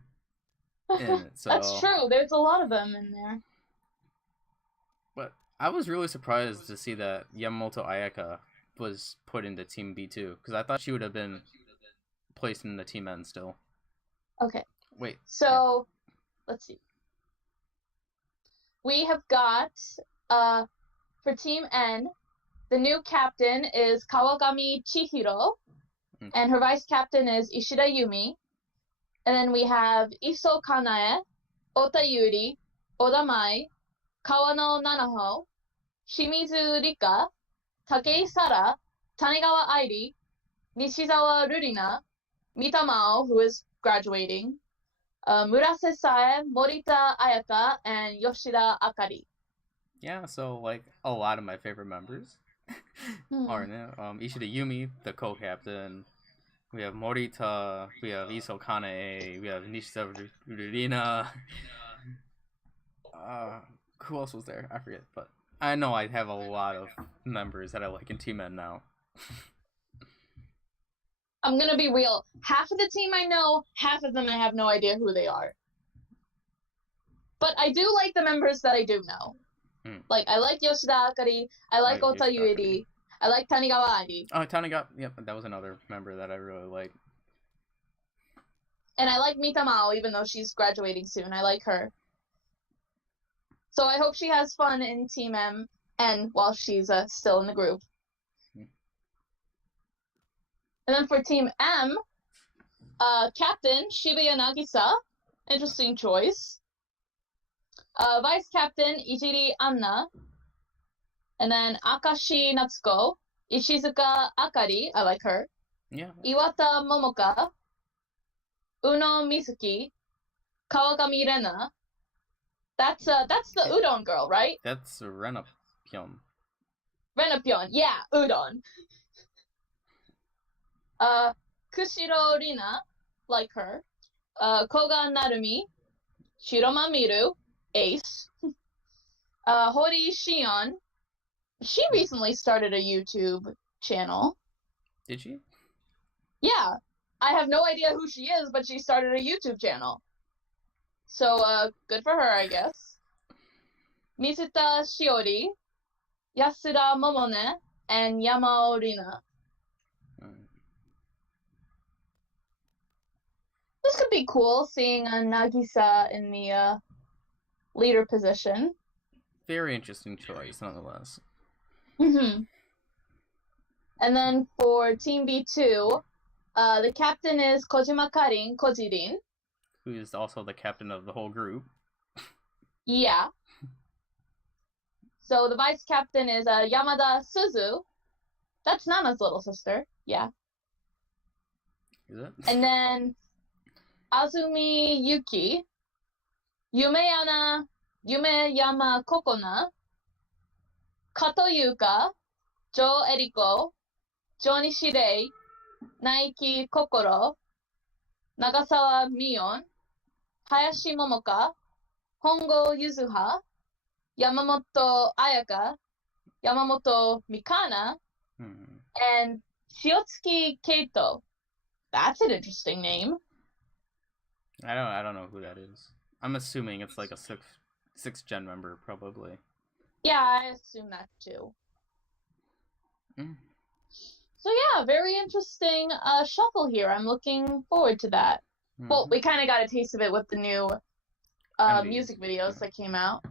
it. So that's true. There's a lot of them in there. But I was really surprised to see that Yamamoto Ayaka was put into Team B2 because I thought she would have been placed in the Team N still. Okay. Wait. So, let's see. We have got, for Team N, the new captain is Kawagami Chihiro, and her vice captain is Ishida Yumi. And then we have Iso Kanae, Ota Yuri, Oda Mai, Kawano Nanaho, Shimizu Rika, Takei Sara, Tanegawa Airi, Nishizawa Rurina, Mita Mao, who is graduating, Murase Sae, Morita Ayaka, and Yoshida Akari. Yeah, so like a lot of my favorite members are in it. Ishida Yumi, the co-captain. We have Morita. We have Iso Kanae. We have Nishizawa Rurina. Who else was there? I forget, but I know I have a lot of members that I like in Team N now. I'm gonna be real. Half of the team I know, half of them I have no idea who they are. But I do like the members that I do know. Like, I like Yoshida Akari, I like Ota Yuri, I like Tanegawa Airi. Oh, Tanegawa, yep, that was another member that I really like. And I like Mita Mao, even though she's graduating soon. I like her. So I hope she has fun in Team M and while she's still in the group. And then for Team M, Captain Shibuya Nagisa, interesting choice. Vice Captain Ijiri Anna. And then Akashi Natsuko, Ishizuka Akari, I like her. Yeah. Iwata Momoka, Uno Mizuki, Kawagami Rena. That's the Udon girl, right? That's Renapyeon. Renapyeon, yeah, Udon. Kushiro Rina, like her. Koga Narumi, Shiroma Miru, Ace. Hori Shion, she recently started a YouTube channel. Did she? Yeah. I have no idea who she is, but she started a YouTube channel. So, good for her, I guess. Mizuta Shiori, Yasuda Momone, and Yamao Rina. This could be cool, seeing Nagisa in the leader position. Very interesting choice, nonetheless. And then for Team B2, the captain is Kojima Karin Kojirin, who is also the captain of the whole group. Yeah. So the vice captain is Yamada Suzu. That's Nana's little sister. Yeah. Is it? And then Azumi Yuki, Yumeyama Kokona, Kato Yuka, Jo Eriko, Jonishi Rei, Naiki Kokoro, Nagasawa Mion, Hayashi Momoka, Hongo Yuzuha, Yamamoto Ayaka, Yamamoto Mikana, and Shiotsuki Keito. That's an interesting name. I don't know who that is. I'm assuming it's like a sixth gen member, probably. Yeah, I assume that too. So yeah, very interesting shuffle here. I'm looking forward to that. Well, we kind of got a taste of it with the new music videos that came out.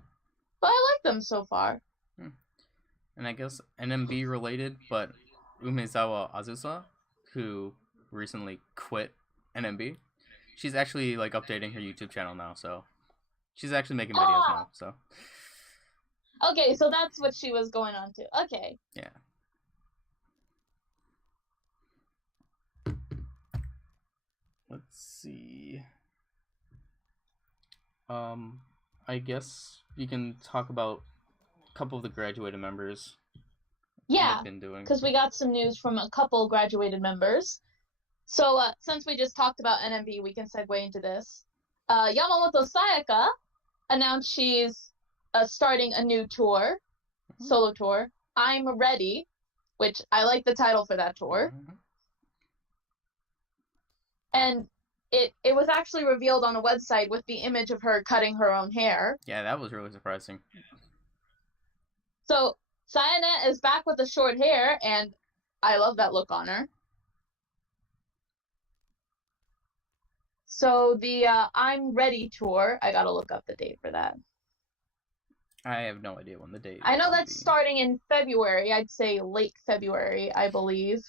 But I like them so far. And I guess NMB related, but Umezawa Azusa, who recently quit NMB, she's actually like updating her YouTube channel now, so she's actually making videos now. So okay, so that's what she was going on to. Okay. yeah. Let's see. I guess you can talk about a couple of the graduated members. Yeah, been doing because we got some news from a couple graduated members. So since we just talked about NMB, we can segue into this. Yamamoto Sayaka announced she's starting a new tour, solo tour. I'm Ready, which I like the title for that tour. And it was actually revealed on a website with the image of her cutting her own hair. Yeah, that was really surprising. So Sayane is back with the short hair, and I love that look on her. So the I'm Ready tour, I gotta look up the date for that. I have no idea when the date is. I know that's starting in February. I'd say late February, I believe.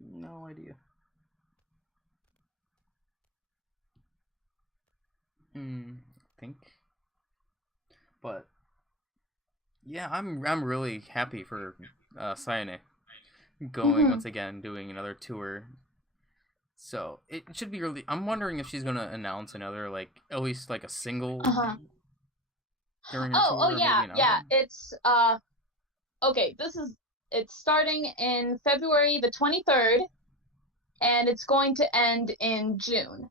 No idea. I think. But yeah, I'm really happy for Sayane going once again, doing another tour. So it should be really. I'm wondering if she's gonna announce another, like, at least like a single during her tour. Oh yeah, yeah. It's okay. It's starting in February the 23rd, and it's going to end in June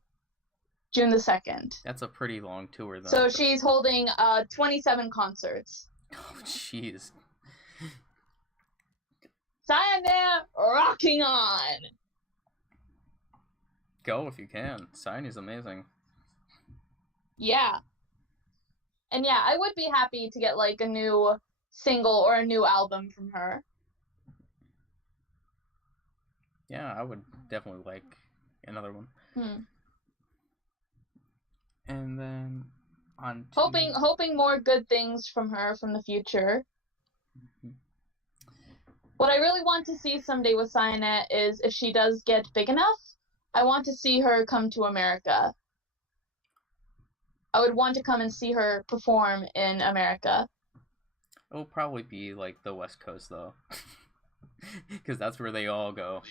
the 2nd. That's a pretty long tour, though. So she's holding 27 concerts. Oh jeez. Sayane rocking on. Go if you can. Sayane's amazing. Yeah. And yeah, I would be happy to get like a new single or a new album from her. Yeah, I would definitely like another one. And then on hoping more good things from her from the future. What I really want to see someday with Sayane is if she does get big enough, I want to see her come to America. I would want to come and see her perform in America. It'll probably be like the West Coast, though. Because that's where they all go.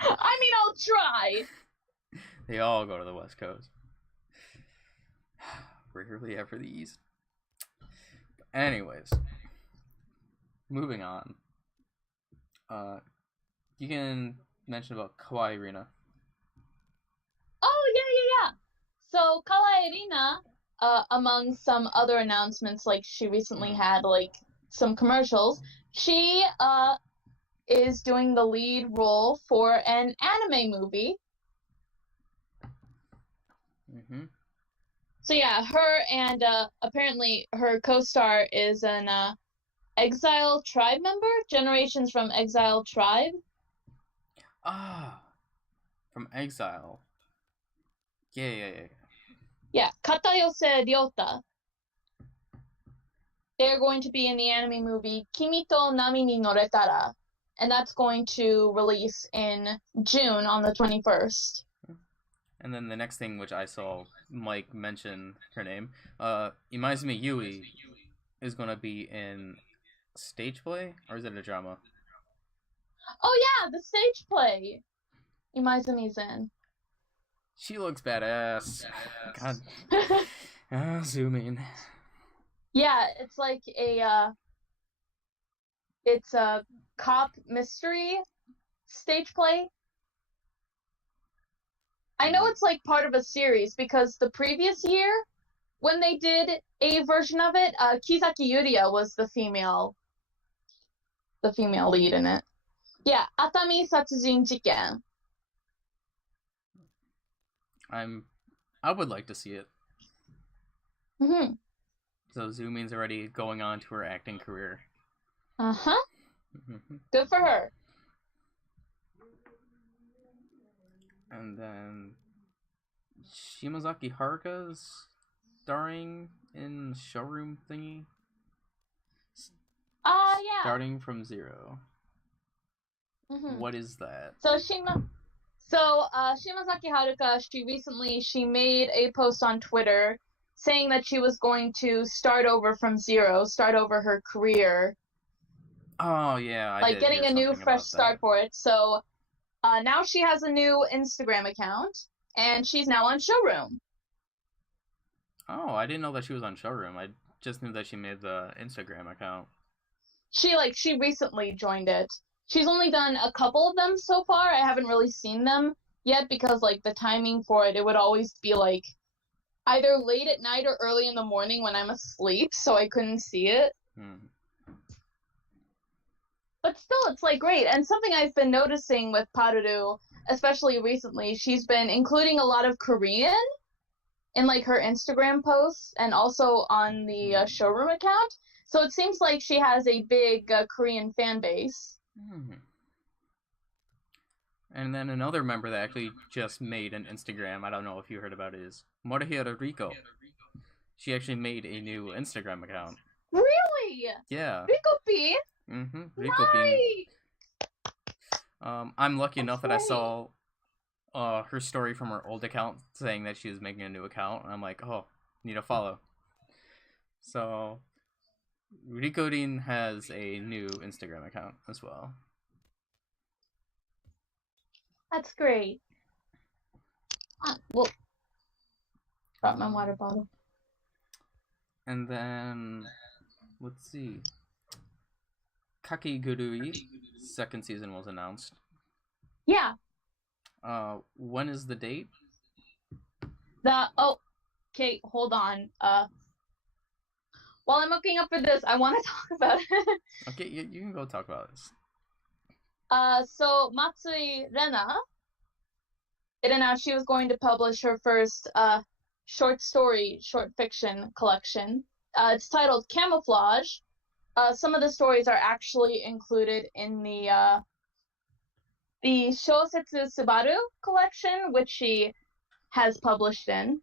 I mean, I'll try. They all go to the West Coast. Rarely ever the East. Anyways, moving on. You can mention about Kawaii Rina. Oh yeah. So Kawaii Rina, among some other announcements, like she recently had like some commercials. She is doing the lead role for an anime movie. So yeah, her and apparently her co-star is an Exile Tribe member, Generations from Exile Tribe. From Exile. Yeah. Yeah, Katayose Ryota. They're going to be in the anime movie Kimi to Nami ni Noretara, and that's going to release in June on the 21st. And then the next thing, which I saw Mike mention her name, Imaizumi Yui is going to be in stage play, or is it a drama? Oh yeah, the stage play Imaizumi's in. She looks badass. God. Zoom in. Yeah, it's like it's a cop mystery stage play. I know it's like part of a series because the previous year, when they did a version of it, Kizaki Yuria was the female lead in it. Yeah, Atami Satsujin Jiken. I would like to see it. Mm-hmm. So Zumin's already going on to her acting career. Uh-huh. Good for her. And then Shimazaki Haruka's starring in showroom thingy? Yeah. Starting from zero. Mm-hmm. What is that? So Shimazaki Haruka, she made a post on Twitter saying that she was going to start over from zero, start over her career. Oh yeah, I like did getting hear a new fresh start that. for it. So now she has a new Instagram account, and she's now on Showroom. Oh, I didn't know that she was on Showroom. I just knew that she made the Instagram account. She recently joined it. She's only done a couple of them so far. I haven't really seen them yet because like the timing for it would always be like either late at night or early in the morning when I'm asleep, so I couldn't see it. But still, it's like great. And something I've been noticing with Paruru, especially recently, she's been including a lot of Korean in like her Instagram posts and also on the Showroom account. So it seems like she has a big Korean fan base. And then another member that actually just made an Instagram, I don't know if you heard about it, is Morihiro Riko. She actually made a new Instagram account. Really? Yeah. Riko P? Riko P. I'm lucky enough that I saw her story from her old account saying that she was making a new account, and I'm like, oh, need to follow. So Rikorin has a new Instagram account as well. That's great. Well, drop my water bottle. And then, let's see. Kakegurui second season was announced. Yeah. When is the date? Okay, hold on. While I'm looking up for this, I want to talk about it. Okay, you can go talk about this. So Matsui Rena, it announced she was going to publish her first short fiction collection. It's titled Camouflage. Some of the stories are actually included in the Shousetsu Subaru collection, which she has published in.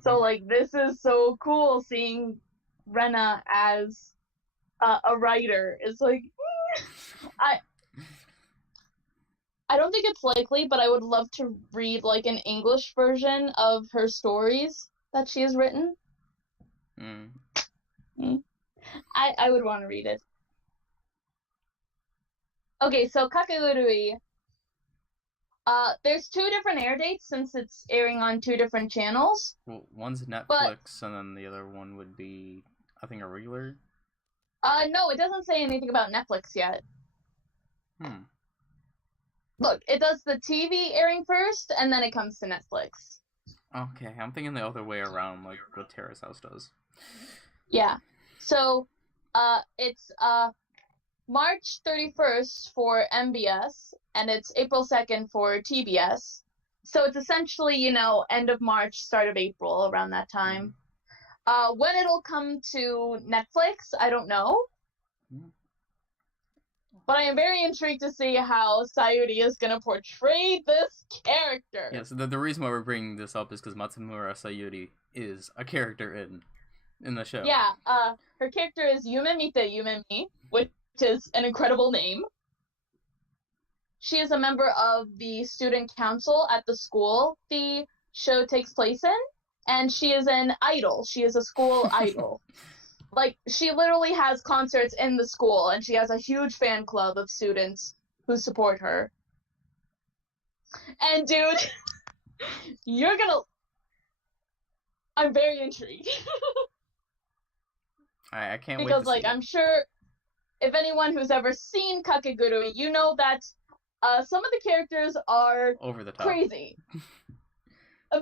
So like this is so cool seeing Rena as a writer. It's like I don't think it's likely, but I would love to read like an English version of her stories that she has written. I would want to read it. Okay, so Kakegurui. There's 2 different air dates since it's airing on 2 different channels. Well, one's Netflix, and then the other one would be, I think, a regular. No, it doesn't say anything about Netflix yet. Look, it does the TV airing first, and then it comes to Netflix. Okay, I'm thinking the other way around, like what Terrace House does. Yeah. So, it's March 31st for MBS, and it's April 2nd for TBS. So it's essentially, end of March, start of April, around that time. When it'll come to Netflix, I don't know. But I am very intrigued to see how Sayuri is going to portray this character. Yes, the reason why we're bringing this up is because Matsumura Sayuri is a character in the show. Yeah, her character is Yumemite Yumemi, which is an incredible name. She is a member of the student council at the school the show takes place in, and she is an idol. She is a school idol. Like, she literally has concerts in the school, and she has a huge fan club of students who support her. And, dude, I'm very intrigued. I can't wait because, to see I'm sure if anyone who's ever seen Kakegurui, you know that some of the characters are over the top. Crazy.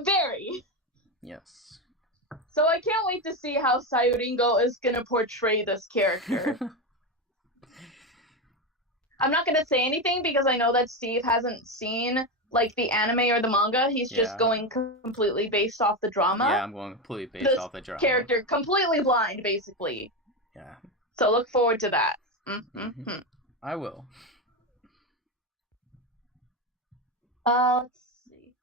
Very. Yes. So I can't wait to see how Sayuringo is going to portray this character. I'm not going to say anything because I know that Steve hasn't seen the anime or the manga. He's just going completely based off the drama. Yeah, I'm going completely based off the drama. Character completely blind, basically. Yeah. So look forward to that. I will. Let's see.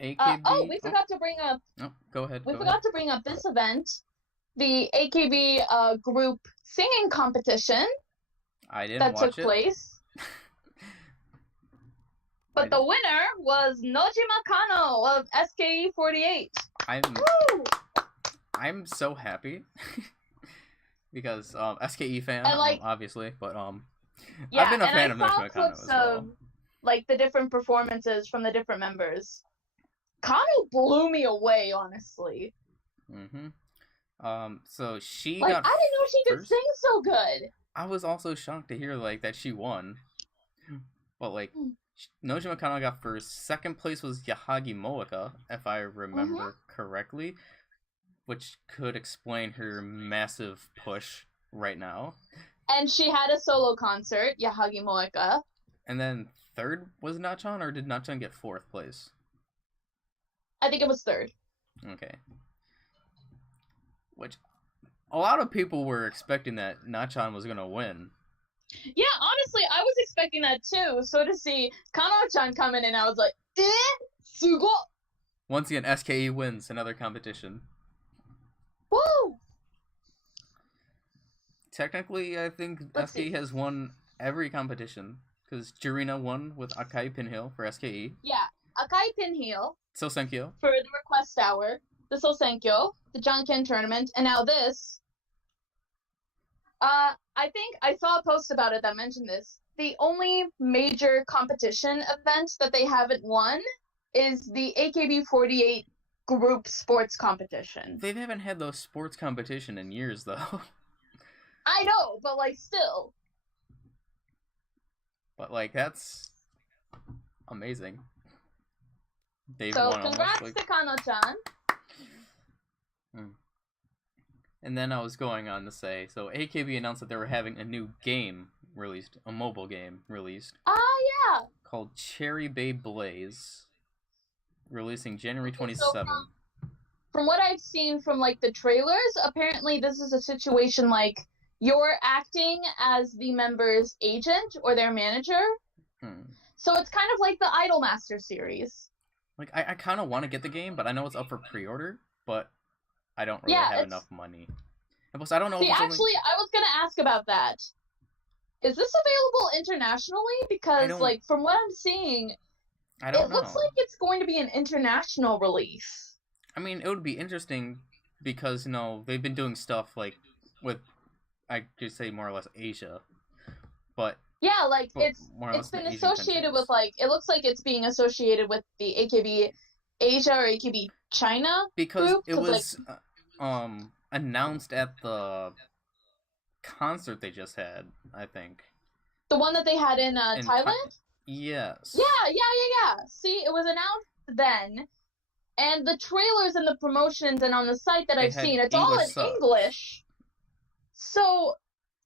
AKB. We forgot to bring up. Oh, go ahead. We forgot to bring up this event, the AKB group singing competition. I didn't that watch took place. But the winner was Nojima Kano of SKE48. I'm so happy because SKE fan, and, obviously, but yeah, I've been a fan of Nojima Kano as well. Of, like, the different performances from the different members. Kano blew me away, honestly. So she got I didn't know she could sing so good. I was also shocked to hear that she won. But Nojima Kano got first. Second place was Yahagi Moeka, if I remember correctly, which could explain her massive push right now. And she had a solo concert, Yahagi Moeka. And then third was Nachan, or did Nachan get fourth place? I think it was third. Okay. Which a lot of people were expecting that Nachan was gonna win. Yeah, honestly, I was expecting that too. So to see Kano-chan come in, and I was like, sugo! Once again, SKE wins another competition. Woo! Technically, I think SKE has won every competition, because Jurina won with Akai Pinhill for SKE. Yeah, Akai Pinhill. Sosenkyo. For the Request Hour, the Sosenkyo, the Janken Tournament, and now this. I think I saw a post about it that mentioned this. The only major competition event that they haven't won is the AKB48 group sports competition. They haven't had those sports competition in years, though. I know, but still. But that's amazing. They've so won congrats almost, to Kano-chan. And then I was going on to say, so AKB announced that they were having a new game released, a mobile game released. Yeah. Called Cherry Bay Blaze, releasing January 27th. So from what I've seen from the trailers, apparently this is a situation you're acting as the member's agent or their manager. So it's kind of like the Idolmaster series. I kind of want to get the game, but I know it's up for pre-order, but I don't really have enough money. And plus, I don't know. See, actually, I was gonna ask about that. Is this available internationally? Because, from what I'm seeing, it looks like it's going to be an international release. I mean, it would be interesting because they've been doing stuff with, I could say more or less Asia, but yeah, it's been associated with it looks like it's being associated with the AKB Asia or AKB China because group, it was announced at the concert they just had, I think. The one that they had in Thailand? Yes. Yeah. See, it was announced then, and the trailers and the promotions and on the site that I've seen, it's all in English. So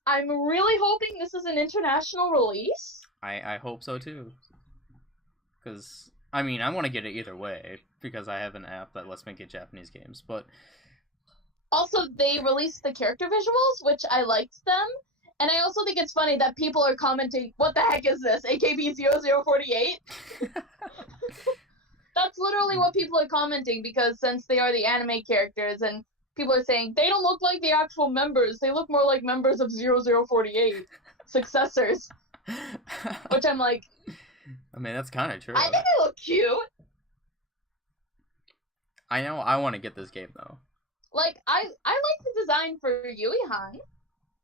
I'm really hoping this is an international release. I hope so too. Because, I mean, I want to get it either way, because I have an app that lets me get Japanese games, but... Also, they released the character visuals, which I liked them, and I also think it's funny that people are commenting, what the heck is this, AKB0048? That's literally what people are commenting, because since they are the anime characters, and people are saying, they don't look like the actual members, they look more like members of 0048, successors. Which I'm like... I mean, that's kind of true. I think they look cute. I know, I want to get this game, though. I like the design for Yui-han.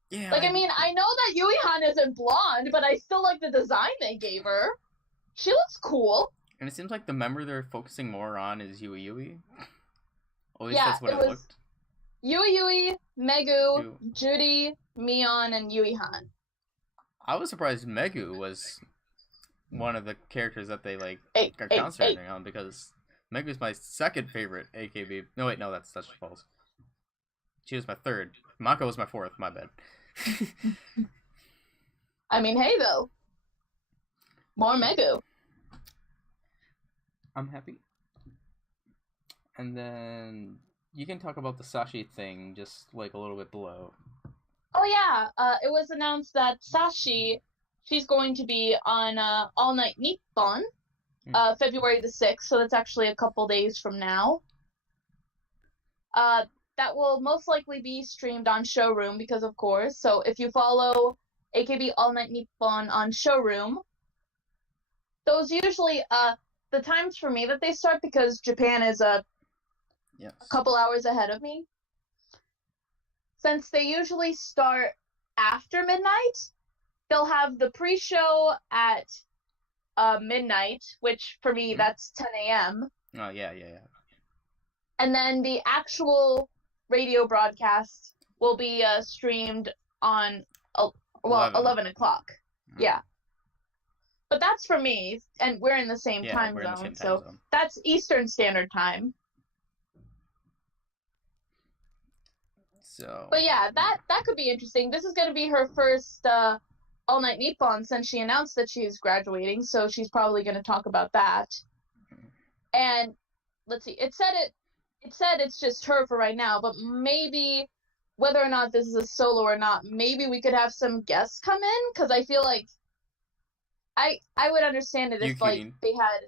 Yeah. I mean, I know that Yui-han isn't blonde, but I still like the design they gave her. She looks cool. And it seems like the member they're focusing more on is Yui. At least that's what it looked. Yui, Megu, Judy, Mion, and Yui-han. I was surprised Megu was one of the characters that they are concentrating on, because Megu's my second favorite AKB. No, wait, no, that's false. She was my third. Mako was my fourth. My bad. I mean, hey though, more Megu. I'm happy. And then you can talk about the Sashi thing just a little bit below. Oh yeah, it was announced that Sashi, she's going to be on All Night Nippon, February the 6th, so that's actually a couple days from now. That will most likely be streamed on Showroom because, of course, so if you follow AKB All Night Nippon on Showroom, those usually, the times for me that they start, because Japan is a couple hours ahead of me, since they usually start after midnight, they'll have the pre-show at midnight, which for me, that's 10 a.m. Oh, yeah. And then the actual radio broadcast will be streamed on 11 o'clock. Yeah. But that's for me, and we're in the same time zone, so that's Eastern Standard Time. So. But yeah, that could be interesting. This is going to be her first All Night Nippon since she announced that she's graduating, so she's probably going to talk about that. And let's see, it said it's just her for right now, but maybe whether or not this is a solo or not, maybe we could have some guests come in, because I feel like I would understand it if like they had,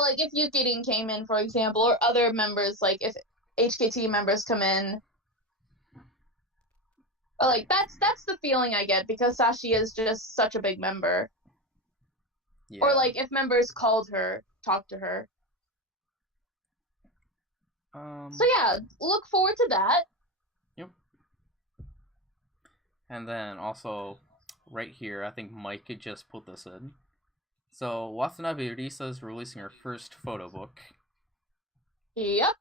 like if Yukirin came in, for example, or other members, like if HKT members come in. But like that's the feeling I get, because Sashi is just such a big member. Yeah. Or like if members called her, talked to her. So yeah, look forward to that. Yep. And then also, right here, I think Mike could just put this in. So Watanabe Risa is releasing her first photo book. Yep.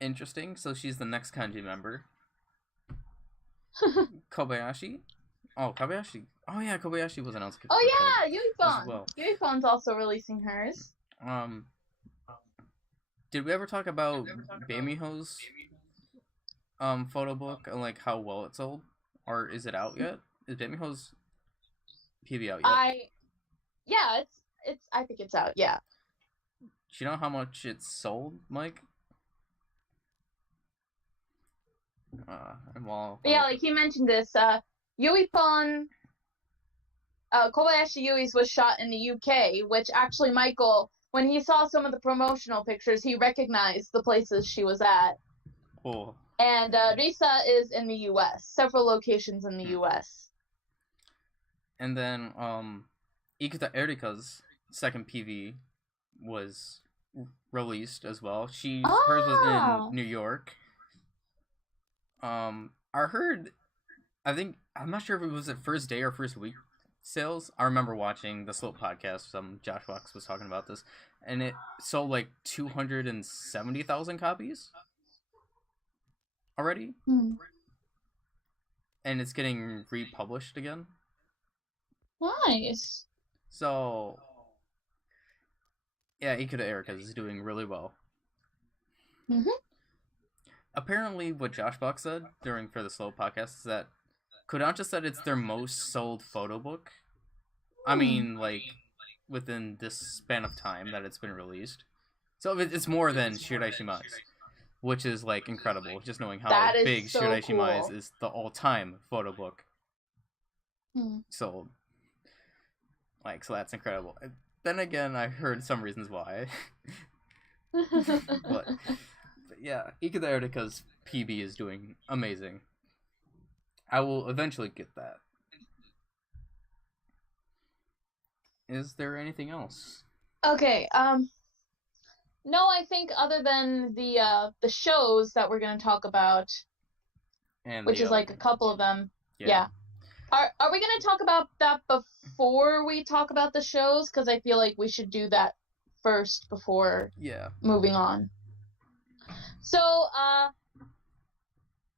Interesting. So she's the next kanji member. Kobayashi. Kobayashi. Oh yeah, Kobayashi was announced. Oh yeah, Yuifon. Well. Yuifon's also releasing hers. Did we ever talk about Beimiho's photo book and like how well it sold, or is it out yet? Is Beimiho's PV out yet? I think it's out. Yeah. Do you know how much it's sold, Mike? Like he mentioned this, Yuipon, Kobayashi Yui's was shot in the UK, which actually Michael, when he saw some of the promotional pictures, he recognized the places she was at. Cool. And Risa is in the US, several locations in the US. And then Ikuta Erika's second PV was released as well. Hers was in New York. I'm not sure if it was the first day or first week sales. I remember watching the Slope podcast. Josh Fox was talking about this, and it sold like 270,000 copies already. And it's getting republished again. Nice. So, yeah, Ikuta Erika is doing really well. Apparently, what Josh Fox said for the Slow podcast is that Kodansha said it's their most sold photo book. I mean, like, within this span of time that it's been released. So it's more than Shirai Shimae's, which is, like, incredible. Just knowing how big so Shirai Shimae's is the all-time photo book sold. Like, so that's incredible. Then again, I heard some reasons why. But yeah, Ikuta Erika's PB is doing amazing. I will eventually get that. Is there anything else? Okay, no, I think other than the shows that we're going to talk about, which is like a couple of them. Yeah. Are we going to talk about that before we talk about the shows? Because I feel like we should do that first before moving on. So,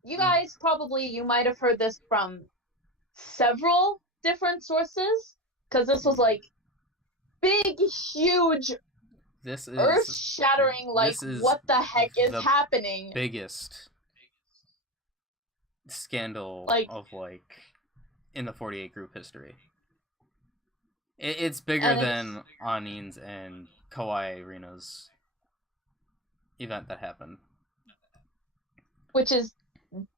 you guys you might have heard this from several different sources, because this was like big, huge, earth-shattering, like, what the heck is happening? Biggest scandal of, like, in the 48 group history. It's bigger than Anin's and Kawaii Arena's event that happened. Which is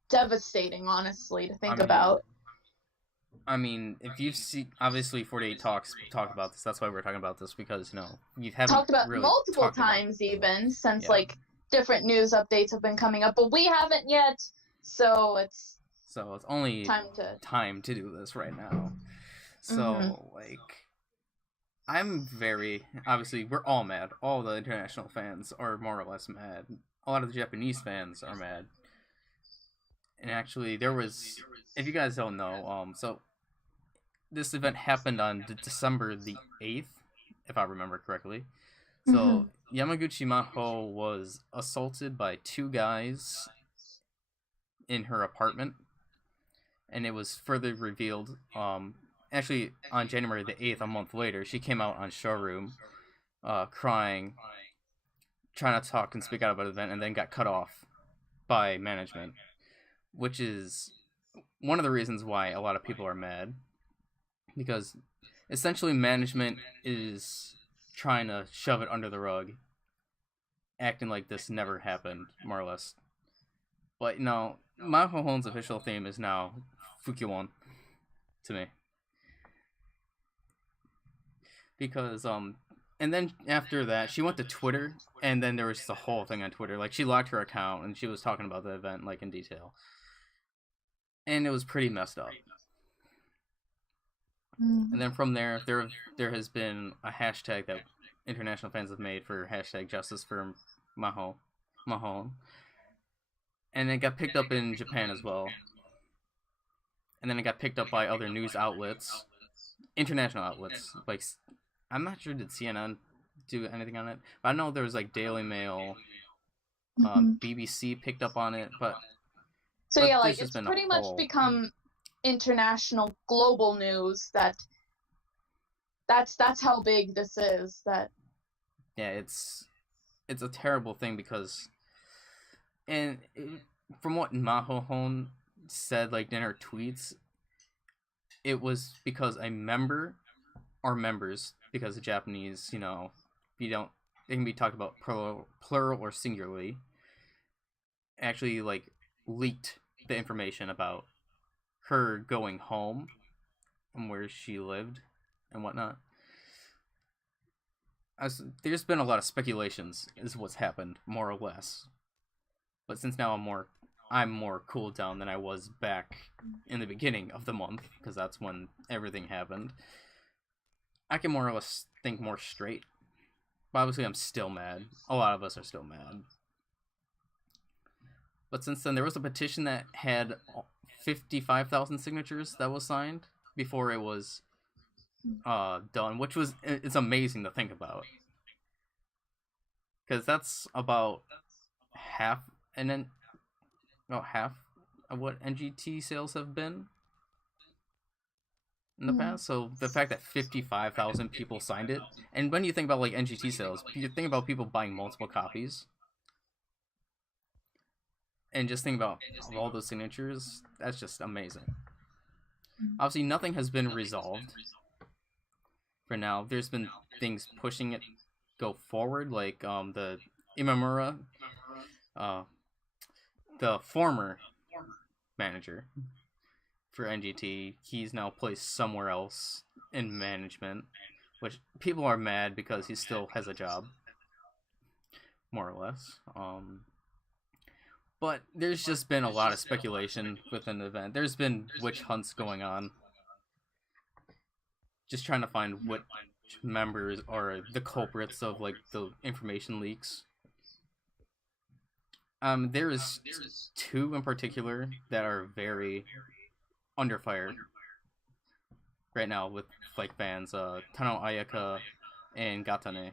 devastating, honestly, to think about. I mean, if you've seen, obviously 48 talk about this. That's why we're talking about this, because you haven't talked about really multiple talked about times even since Yeah. like different news updates have been coming up, but we haven't yet. So it's only time to do this right now. So I'm very obviously we're all mad. All the international fans are more or less mad. A lot of the Japanese fans are mad. And actually, there was, if you guys don't know, so this event happened on December the 8th, if I remember correctly. So Yamaguchi Maho was assaulted by two guys in her apartment, and it was further revealed. Actually, on January the 8th, a month later, she came out on Showroom, crying, trying to talk and speak out about the event, and then got cut off by management, which is one of the reasons why a lot of people are mad, because essentially management is trying to shove it under the rug, acting like this never happened, more or less. But Mahohon's official theme is now Fukiwon to me. Because and then after that she went to Twitter, and then there was just a whole thing on Twitter. Like, she locked her account and she was talking about the event like in detail. And it was pretty messed up. And then from there has been a hashtag that international fans have made for hashtag justice for Mahohon. And it got picked up in Japan as well. And then it got picked up by other news outlets, international outlets. Like, I'm not sure, did CNN do anything on it? But I know there was like Daily Mail, BBC picked up on it, but yeah, like, it's pretty much become international, global news. That's how big this is. Yeah, it's a terrible thing, because, and from what Mahohon said, like in her tweets, it was because a member or members, because the Japanese, they can be talked about plural or singularly, actually like leaked the information about her going home and where she lived and whatnot. There's been a lot of speculations is what's happened, more or less. But since now I'm more cooled down than I was back in the beginning of the month, because that's when everything happened, I can more or less think more straight. But obviously I'm still mad. A lot of us are still mad. But since then, there was a petition that had 55,000 signatures that was signed before it was done, which it's amazing to think about. Because that's about half of what NGT sales have been in the past. So the fact that 55,000 people signed it, and when you think about like NGT sales, you think about people buying multiple copies, and just think about all those signatures. That's just amazing. Obviously, nothing has been resolved for now. There's been things pushing it go forward, like the Imamura, the former manager for NGT, he's now placed somewhere else in management, which people are mad because he still has a job, more or less. But there's just been a lot of speculation within the event. There's been witch hunts going on, just trying to find what members are the culprits of like the information leaks. There is two in particular that are very under fire right now with like fans, Tano Ayaka and Gatane.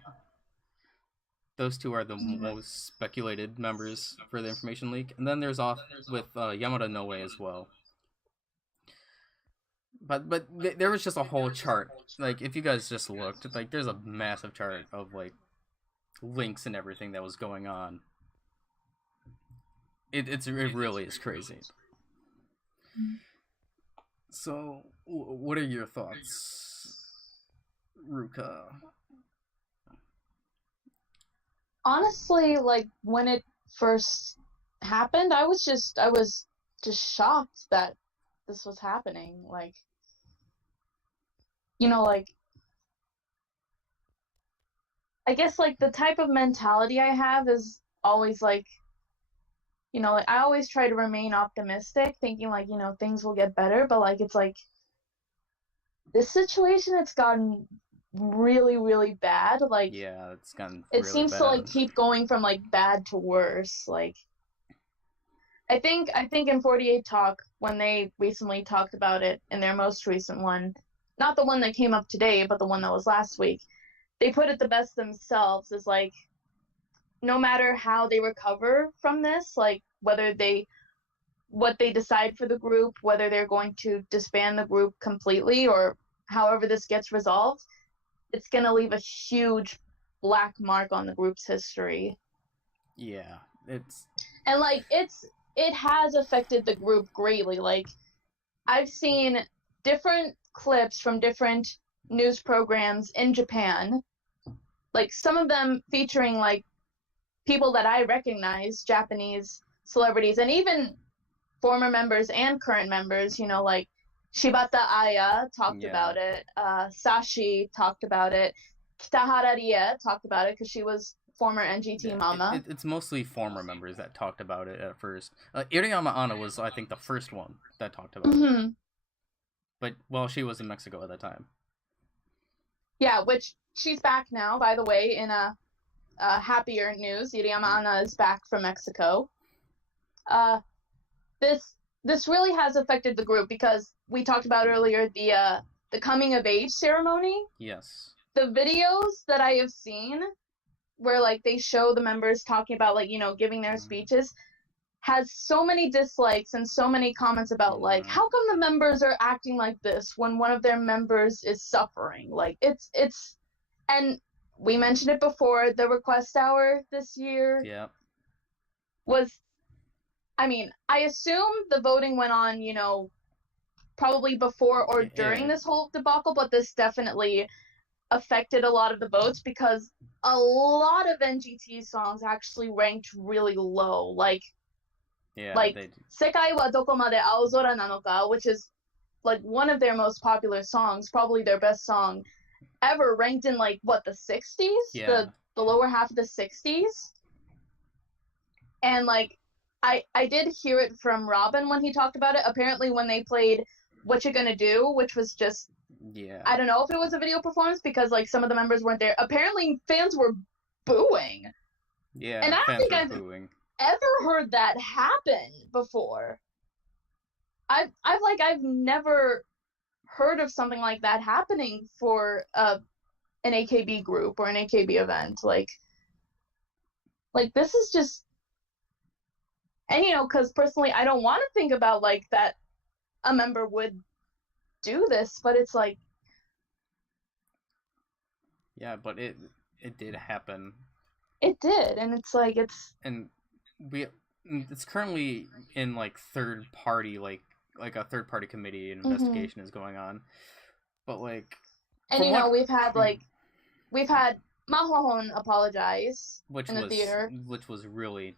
Those two are the most speculated members for the information leak. And then there's off with Yamada Noe as well. But there was just a whole chart. Like, if you guys just looked, like, there's a massive chart of like links and everything that was going on. It really is crazy. So, what are your thoughts, Ruka? Honestly, like, when it first happened, I was just shocked that this was happening. Like, you know, like, I guess, like, the type of mentality I have is always, like, you know, like, I always try to remain optimistic, thinking, like, you know, things will get better, but, like, it's, like, this situation, it's gotten really, really bad. Like, Yeah, it's gotten it really seems to, like, bad. keep going from, like, bad to worse. Like, I think in 48 Talk, when they recently talked about it in their most recent one, not the one that came up today, but the one that was last week, they put it the best themselves, is like, no matter how they recover from this, like whether they what they decide for the group, whether they're going to disband the group completely or however this gets resolved, it's going to leave a huge black mark on the group's history. Yeah, it's And like it has affected the group greatly. Like, I've seen different clips from different news programs in Japan, like some of them featuring like people that I recognize, Japanese celebrities, and even former members and current members, you know, like Shibata Aya talked yeah. about it, Sashi talked about it, Kitahara Rie talked about it because she was former NGT Yeah, mama. it's mostly former members that talked about it at first. Iriyama Anna was, I think, the first one that talked about it. Mm-hmm. But, well, she was in Mexico at that time. Yeah, which she's back now, by the way, in a happier news. Iriyama Anna is back from Mexico. Uh, this really has affected the group because we talked about earlier the coming of age ceremony. Yes. The videos that I have seen where like they show the members talking about, like, you know, giving their speeches, has so many dislikes and so many comments about like, how come the members are acting like this when one of their members is suffering? Like, it's and we mentioned it before, the request hour this year Yeah. was, I mean, I assume the voting went on, you know, probably before or during this whole debacle, but this definitely affected a lot of the votes because a lot of NGT songs actually ranked really low. Like, Yeah, they Sekai wa Dokomade Aozora Nanoka, which is like one of their most popular songs, probably their best song ever, ranked in like what, the 60s, yeah. the lower half of the 60s. And like, I did hear it from Robin when he talked about it. Apparently, when they played "What You Gonna Do," which was just, Yeah. I don't know if it was a video performance because like some of the members weren't there. Apparently, fans were booing. Yeah, And I don't fans think were I've booing. ever heard that happen before. I've never heard of something like that happening for an AKB group or an AKB event. Like this is just, and you know, because personally I don't want to think about like that a member would do this, but it's like, Yeah, but it did happen. it did, and it's like And we it's currently in like third party, like a third party committee investigation is going on. But like, and from you know, what we've had Mahohon apologize which in the was theater. really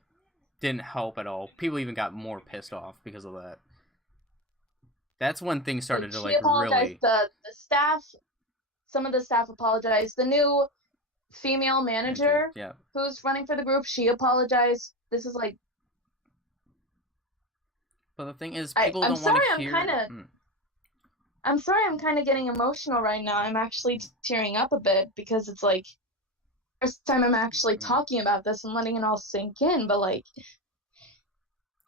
didn't help at all. People even got more pissed off because of that. That's when things started to She like apologized. really. The staff, some of the staff apologized. The new female manager Yeah. who's running for the group, she apologized. This is like, But the thing is, people I'm don't want sorry, to hear. I'm sorry, I'm kind of getting emotional right now. I'm actually tearing up a bit because it's like first time I'm actually talking about this and letting it all sink in. But like,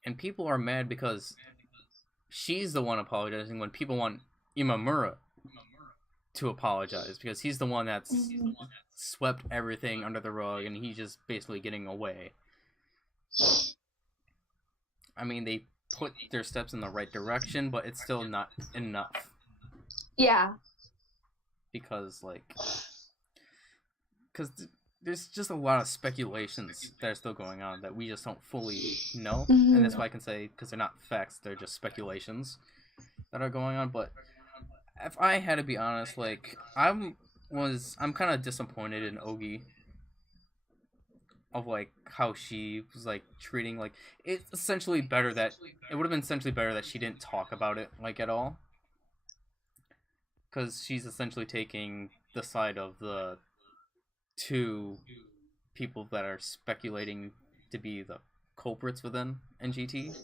and people are mad because she's the one apologizing when people want Imamura to apologize because he's the one that's swept everything under the rug and he's just basically getting away. I mean, they put their steps in the right direction, but it's still not enough. Yeah. Because there's just a lot of speculations that are still going on that we just don't fully know, and that's why I can say, because they're not facts, they're just speculations that are going on. But if I had to be honest, like I'm kind of disappointed in Ogi of like how she was like treating, like it's essentially better that it would have been essentially better that she didn't talk about it like at all. because she's essentially taking the side of the two people that are speculating to be the culprits within NGT,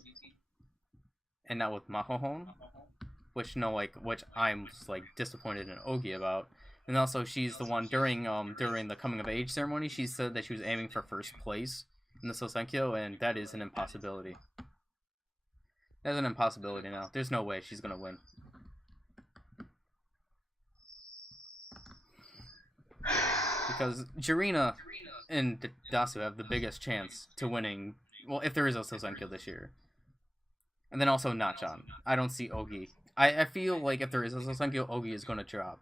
and now with Mahohon, which I'm like disappointed in Ogi about. And also, she's the one during the coming of age ceremony. She said that she was aiming for first place in the Sosenkyo, and that is an impossibility. That's an impossibility now. There's no way she's gonna win. Because Jirina and Dasu have the biggest chance to winning, well, if there is a Sosenkyo this year. And then also Nachan. I don't see Ogi. I feel like if there is a Sosenkyo, Ogi is going to drop.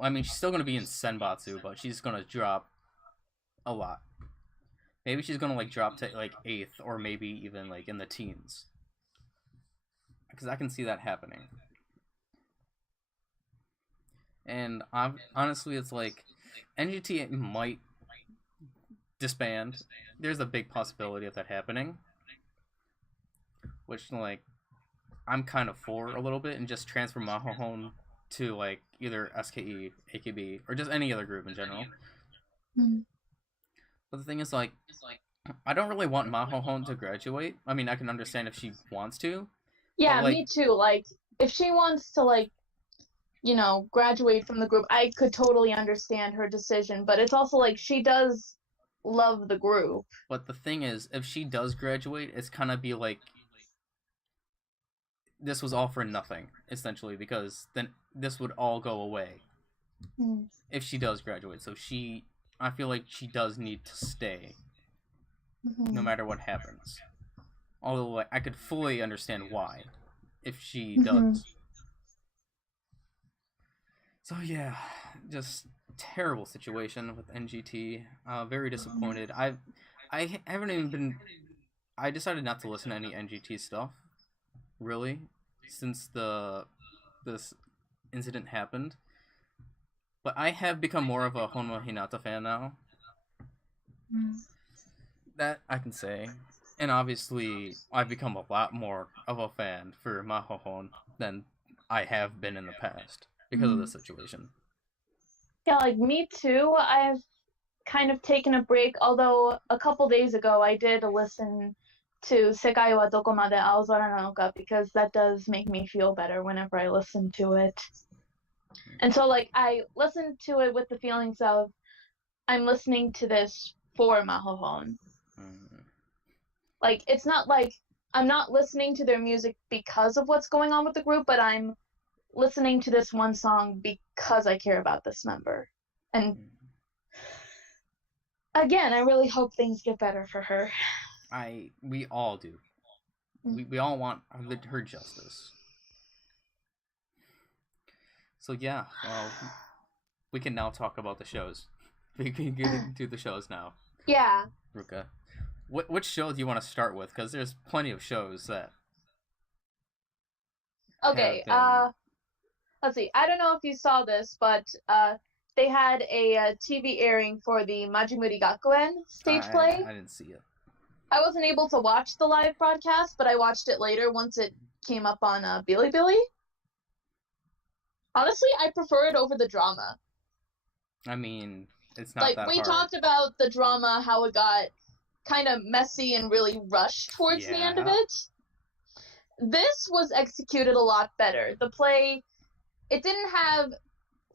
I mean, she's still going to be in Senbatsu, but she's going to drop a lot. Maybe she's going to like drop to like 8th, or maybe even like in the teens. Because I can see that happening. And honestly, it's like NGT might disband. There's a big possibility of that happening, which like I'm kind of for a little bit, and just transfer Mahohon to like either SKE, AKB, or just any other group in general. Mm-hmm. But the thing is, like, I don't really want Mahohon to graduate. I mean, I can understand if she wants to. Yeah, but, like, me too. Like, if she wants to, like, you know, graduate from the group, I could totally understand her decision. But it's also like she does love the group. But the thing is, if she does graduate, it's kind of be like this was all for nothing, essentially, because then this would all go away if she does graduate. So I feel like she does need to stay, no matter what happens. Although like, I could fully understand why, if she does. So yeah, just terrible situation with NGT. Very disappointed. I haven't even been. I decided not to listen to any NGT stuff, really, since this incident happened. But I have become more of a Honma Hinata fan now. That I can say. And obviously, I've become a lot more of a fan for Mahohon than I have been in the past because of this situation. Yeah, like me too. I've kind of taken a break, although a couple days ago I did listen to Sekai wa Dokomade Aozora Nanoka because that does make me feel better whenever I listen to it. And so like I listened to it with the feelings of I'm listening to this for Mahohon. Like it's not like I'm not listening to their music because of what's going on with the group, but I'm listening to this one song because I care about this member. And again, I really hope things get better for her. We all do. We all want her justice. So yeah, well, we can now talk about the shows. We can get into the shows now. Yeah. Ruka, which show do you want to start with? Because there's plenty of shows that. Okay. Let's see. I don't know if you saw this, but they had a TV airing for the Majimuri Gakuen stage play. I didn't see it. I wasn't able to watch the live broadcast, but I watched it later once it came up on Bilibili. Honestly, I prefer it over the drama. I mean, it's not that hard. Like, we talked about the drama, how it got kind of messy and really rushed towards the end of it. This was executed a lot better. The play, it didn't have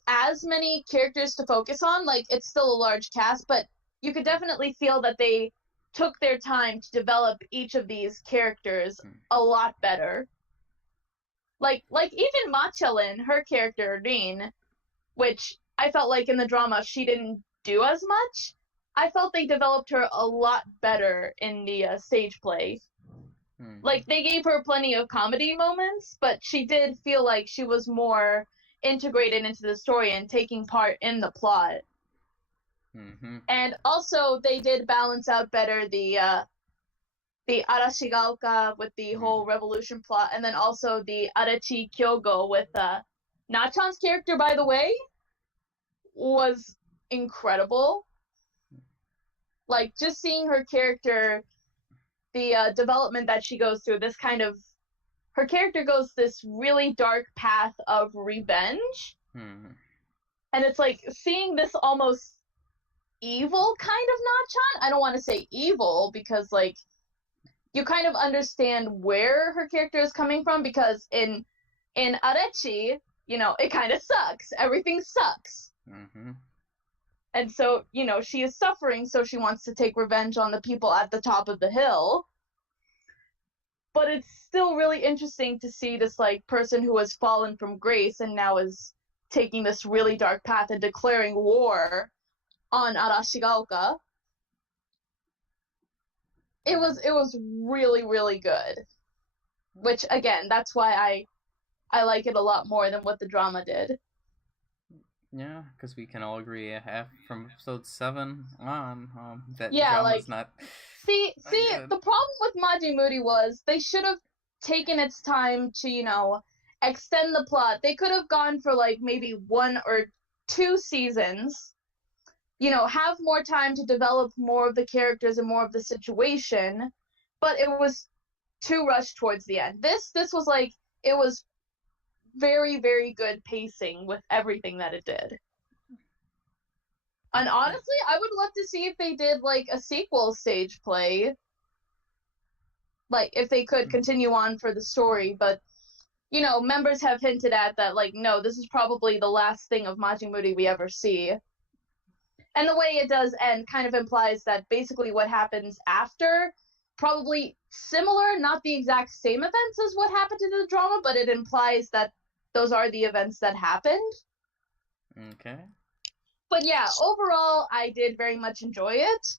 as many characters to focus on. Like, it's still a large cast, but you could definitely feel that they took their time to develop each of these characters a lot better. Like even Machelin, her character, Rin, which I felt like in the drama she didn't do as much, I felt they developed her a lot better in the stage play. Like, they gave her plenty of comedy moments, but she did feel like she was more integrated into the story and taking part in the plot. And also, they did balance out better the Arashigaoka with the whole revolution plot, and then also the Arachi Kyogo with Nachan's character, by the way, was incredible. Like, just seeing her character, the development that she goes through, this kind of her character goes this really dark path of revenge. And it's like seeing this almost evil kind of Nachan. I don't want to say evil because like you kind of understand where her character is coming from, because in Arechi, you know, it kind of sucks. Everything sucks. And so, you know, she is suffering, so she wants to take revenge on the people at the top of the hill. But it's still really interesting to see this, like, person who has fallen from grace and now is taking this really dark path and declaring war on Arashigaoka. It was really, really good. Which, again, that's why I like it a lot more than what the drama did. Yeah, because we can all agree from episode 7 on that yeah, drama's like, not. See, the problem with Majimuri was they should have taken its time to, you know, extend the plot. They could have gone for like maybe 1 or 2 seasons. You know, have more time to develop more of the characters and more of the situation, but it was too rushed towards the end. This was like, it was very, very good pacing with everything that it did. And honestly, I would love to see if they did like a sequel stage play. Like, if they could continue on for the story, but, you know, members have hinted at that, like, no, this is probably the last thing of Majimuri we ever see. And the way it does end kind of implies that basically what happens after, probably similar, not the exact same events as what happened to the drama, but it implies that those are the events that happened. Okay. But yeah, overall, I did very much enjoy it.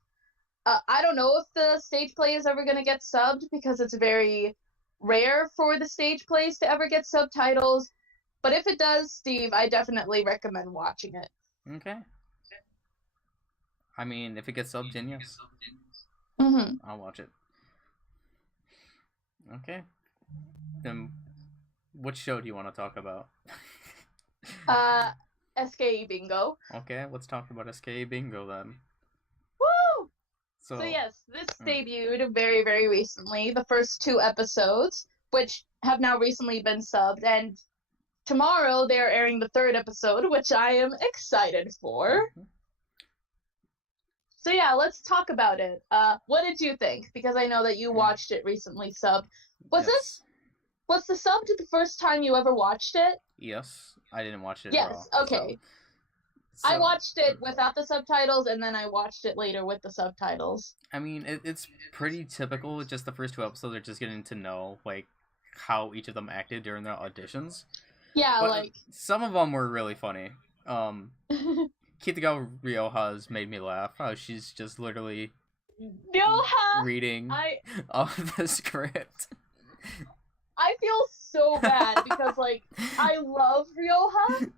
I don't know if the stage play is ever going to get subbed, because it's very rare for the stage plays to ever get subtitles. But if it does, Steve, I definitely recommend watching it. Okay. I mean, if it gets subbed in, yes. I'll watch it. Okay. Then, what show do you want to talk about? SKEBingo. Okay, let's talk about SKEBingo then. Woo! So yes, this debuted very, very recently. The first 2 episodes, which have now recently been subbed, and tomorrow they're airing the 3rd episode, which I am excited for. So yeah, let's talk about it. What did you think? Because I know that you watched it recently subbed. Was the sub the first time you ever watched it? Yes, I didn't watch it. Yes, raw, okay. So I watched it without the subtitles, and then I watched it later with the subtitles. I mean, it's pretty typical. Just the first 2 episodes are just getting to know like how each of them acted during their auditions. Yeah, but like some of them were really funny. Kitagawa Ryoha's made me laugh. How she's just literally reading off the script. I feel so bad because, like, I love Ryoha,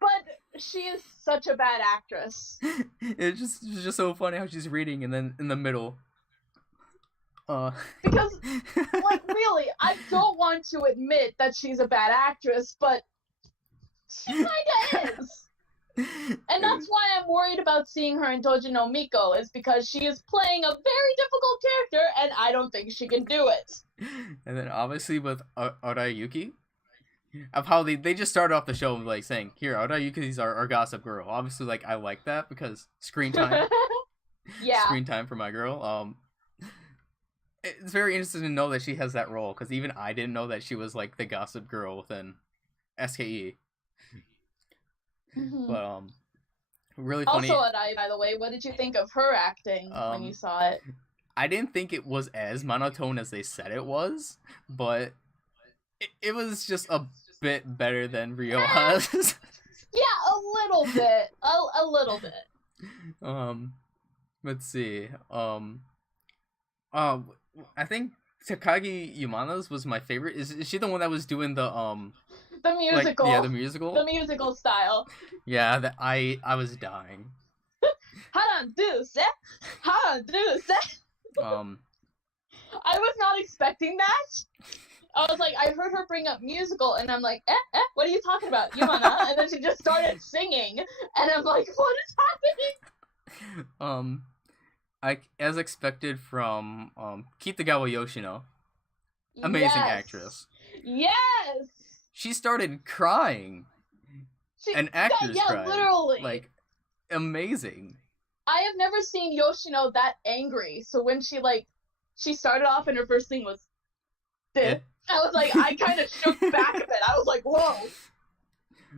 but she is such a bad actress. It's just so funny how she's reading and then in the middle. Because, like, really, I don't want to admit that she's a bad actress, but she kinda is. And that's why I'm worried about seeing her in Toji no Miko, is because she is playing a very difficult character, and I don't think she can do it. And then obviously with Arayuki, of how they just started off the show like saying, here, Arayuki's our gossip girl. Obviously, like, I like that because screen time. Yeah. Screen time for my girl. It's very interesting to know that she has that role, because even I didn't know that she was like the gossip girl within SKE. But really funny. Also, Arai, by the way, what did you think of her acting when you saw it? I didn't think it was as monotone as they said it was, but it was just a bit better than Ryoha's. Yeah, a little bit. A little bit. Let's see. I think Takagi Yamana's was my favorite. Is she the one that was doing the musical? Like, yeah, the musical. The musical style. Yeah, I was dying. I was not expecting that. I was like, I heard her bring up musical, and I'm like, what are you talking about, Yamana? And then she just started singing, and I'm like, what is happening? As expected from Kitagawa Yoshino. Amazing actress. Yes! She started crying. An actress crying. Literally. Like, amazing. I have never seen Yoshino that angry. So when she started off and her first thing was this, I was like, I kind of shook back a bit. I was like, whoa.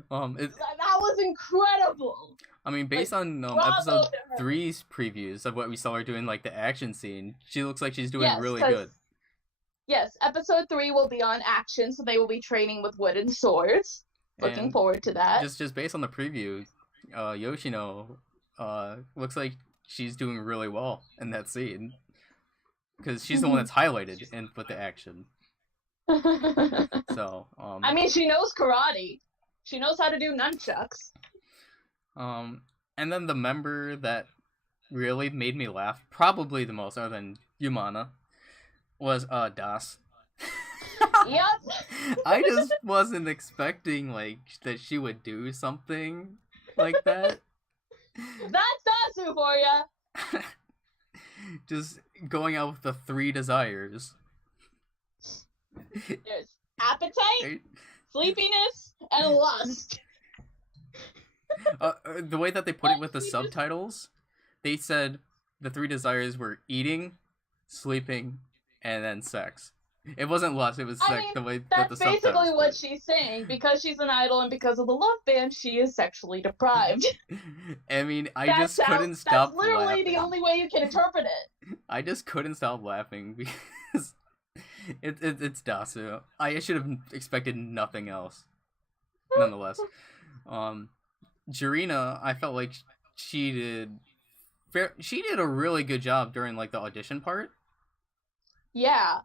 That was incredible. I mean, based on episode 3's previews of what we saw her doing, like the action scene, she looks like she's doing really good. Yes, episode 3 will be on action, so they will be training with wooden swords. Looking forward to that. Just based on the preview, Yoshino looks like she's doing really well in that scene. Because she's the one that's highlighted with the action. So, I mean, she knows karate. She knows how to do nunchucks. And then the member that really made me laugh, probably the most, other than Yumana, was Das. Yep. I just wasn't expecting that she would do something like that. That's Dasu for ya. Just going out with the 3 desires. There's appetite, sleepiness, and lust. The way that they put it with the subtitles, they said the 3 desires were eating, sleeping, and then sex. It wasn't lust, it was sex. The way that the subtitles. That's basically what she's saying. Because she's an idol and because of the love band, she is sexually deprived. I mean, I just couldn't stop laughing. That's literally the only way you can interpret it. I just couldn't stop laughing because it's Dasu. I should have expected nothing else. Nonetheless. Jurina, I felt like she did a really good job during the audition part. Yeah.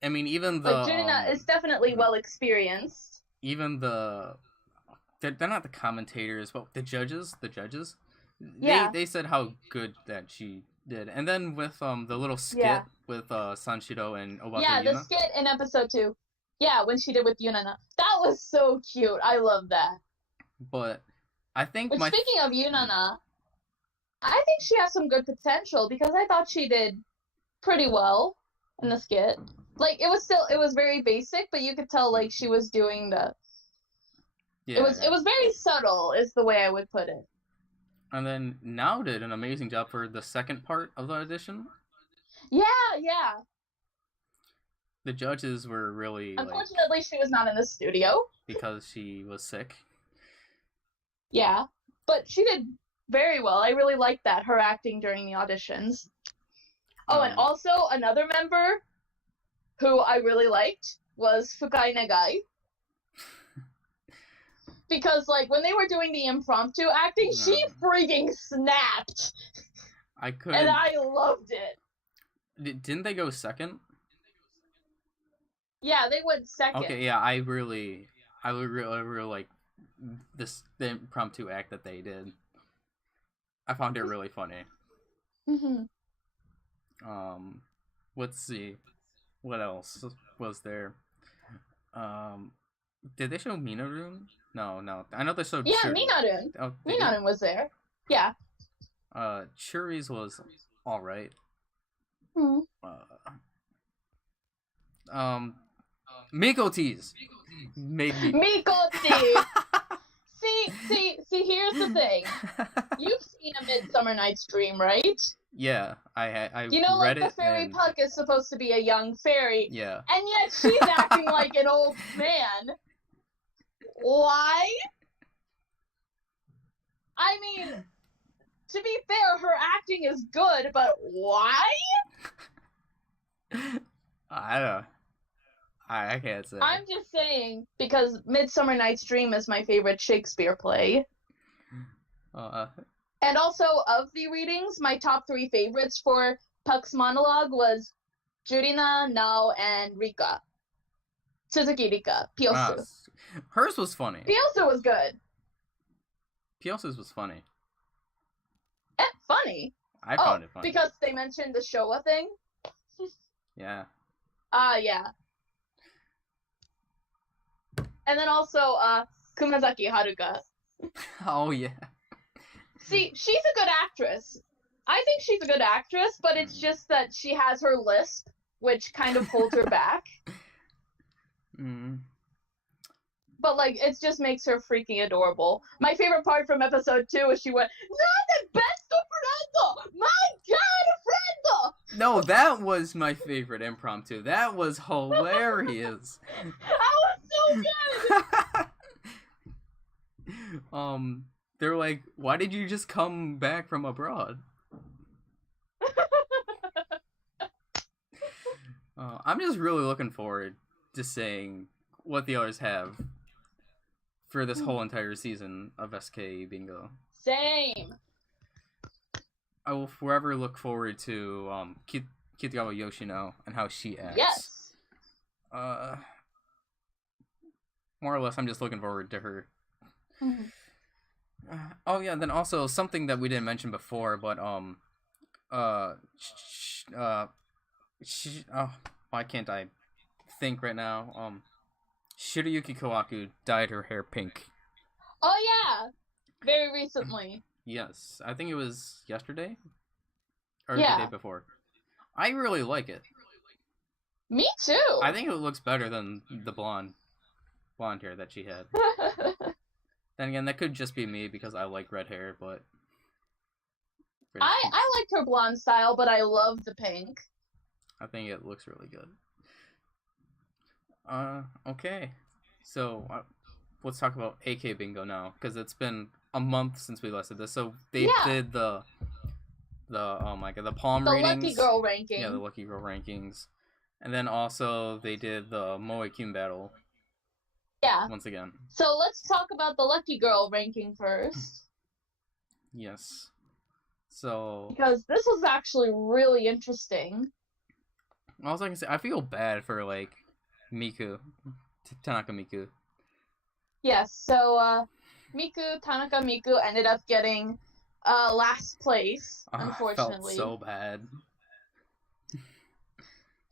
I mean, even the Jurina is definitely well experienced. Even they're not the commentators, but the judges. Yeah. They said how good that she did, and then with the little skit with Sanshiro and Obata. Yeah, the skit in episode 2. Yeah, when she did with Yunana, that was so cute. I love that. But I think. Speaking of Yunana, I think she has some good potential because I thought she did pretty well in the skit. It was very basic, but you could tell she was doing the. Yeah. It was very subtle, is the way I would put it. And then Now did an amazing job for the second part of the audition. Yeah. The judges were really. Unfortunately, she was not in the studio because she was sick. Yeah, but she did very well. I really liked that, her acting during the auditions. Oh, and also another member who I really liked was Fukai Negai. Because, when they were doing the impromptu acting, she freaking snapped. I couldn't. And I loved it. Didn't they go second? Yeah, they went second. Okay, yeah, I really like the impromptu act that they did. I found it really funny. Let's see. What else was there? Did they show Minarun? No. I know they showed Churi. Minarun. Oh, Minarun was there. Yeah. Churi's was alright. Mikote's made me. Mikote! See, here's the thing. You've seen A Midsummer Night's Dream, right? Yeah, I you know, read the fairy Puck is supposed to be a young fairy. Yeah. And yet she's acting like an old man. Why? I mean, to be fair, her acting is good, but why? I don't know. I can't say. I'm just saying, because Midsummer Night's Dream is my favorite Shakespeare play. And also, of the readings, my top 3 favorites for Puck's monologue was Jurina, Nao, and Rika. Suzuki Rika. Piosu. Hers was funny. Piosu was good. Piosu's was funny. Funny? I found it funny. Because they mentioned the Showa thing? Yeah. Yeah. And then also, Kumazaki Haruka. Oh, yeah. See, she's a good actress. I think she's a good actress, but it's just that she has her lisp, which kind of holds her back. But, like, it just makes her freaking adorable. My favorite part from episode 2 is she went, "Not the best friendo! My God, friendo!" No, that was my favorite impromptu. That was hilarious. That was so good! They're like, why did you just come back from abroad? I'm just really looking forward to seeing what the others have for this whole entire season of SKEBingo. Same. I will forever look forward to Kitagawa Yoshino and how she acts. Yes. More or less, I'm just looking forward to her. Oh yeah, then also something that we didn't mention before, but why can't I think right now? Shirayuki Kawaku dyed her hair pink. Oh yeah, very recently. Yes, I think it was yesterday or the day before. I really like it. Me too. I think it looks better than the blonde hair that she had. Then again, that could just be me because I like red hair, but I liked her blonde style, but I love the pink. I think it looks really good. Okay. So, let's talk about SKEBingo now, because it's been a month since we last did this. So, they did the oh my god, the palm readings. The Lucky Girl ranking. Yeah, the Lucky Girl rankings. And then also, they did the Moe Kyun battle. Yeah. Once again. So, let's talk about the Lucky Girl ranking first. Yes. So... because this was actually really interesting. Also, I can say, I feel bad for, like, Miku. Tanaka Miku. Yes, so, Tanaka Miku ended up getting, last place, unfortunately. I felt so bad.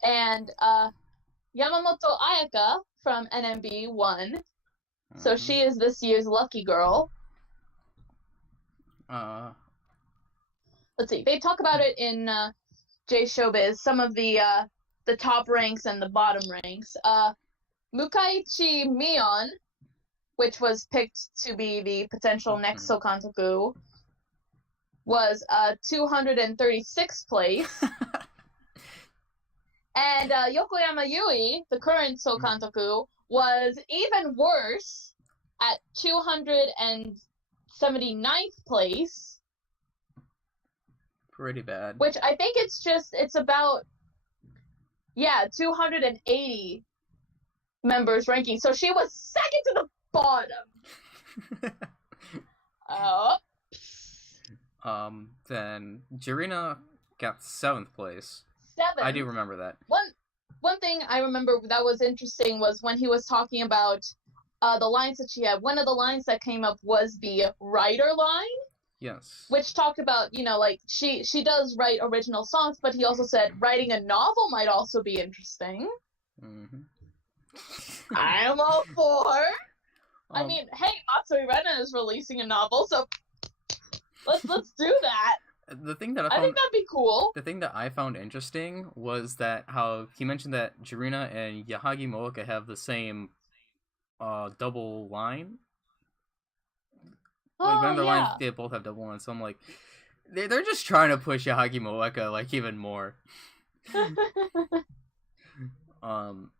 And, Yamamoto Ayaka from NMB won. So she is this year's Lucky Girl. Let's see, they talk about it in, J-Showbiz, some of the top ranks and the bottom ranks. Mukaichi Mion, which was picked to be the potential next Sokantoku, was 236th place. And Yokoyama Yui, the current Sokantoku, was even worse at 279th place. Pretty bad. Which I think it's about 280 members ranking. So she was second to the bottom. Then Jirina got 7th place. 7th. I do remember that. One thing I remember that was interesting was when he was talking about the lines that she had. One of the lines that came up was the writer line. Yes. Which talked about, like, she does write original songs, but he also said writing a novel might also be interesting. I'm all for. I mean, hey, Matsui Rena is releasing a novel, so let's do that. The thing that I think that'd be cool. The thing that I found interesting was that how he mentioned that Jirina and Yahagi Mooka have the same double line. Like, one of the lines, they both have double lines, so I'm like, they're just trying to push Yahagi Mooka, like, even more. I'm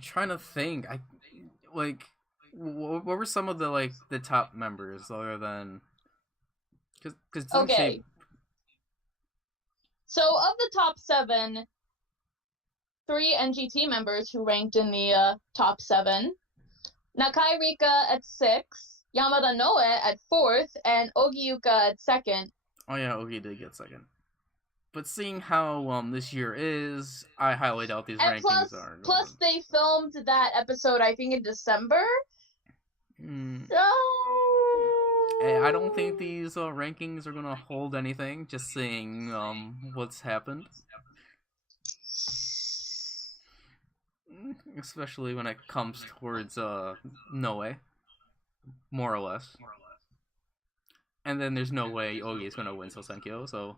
trying to think. What were some of the top members other than... Cause okay. So, of the top 7, 3 NGT members who ranked in the top 7. Nakai Rika at 6. Yamada Noe at 4th, and Ogiyuka at 2nd. Oh yeah, Ogi did get 2nd. But seeing how this year is, I highly doubt these rankings are. Plus, they filmed that episode, I think, in December. So... I don't think these rankings are gonna hold anything. Just seeing what's happened. Especially when it comes towards Noe. More or less. And then there's no way Ogi is going to win Sosenkyo, so...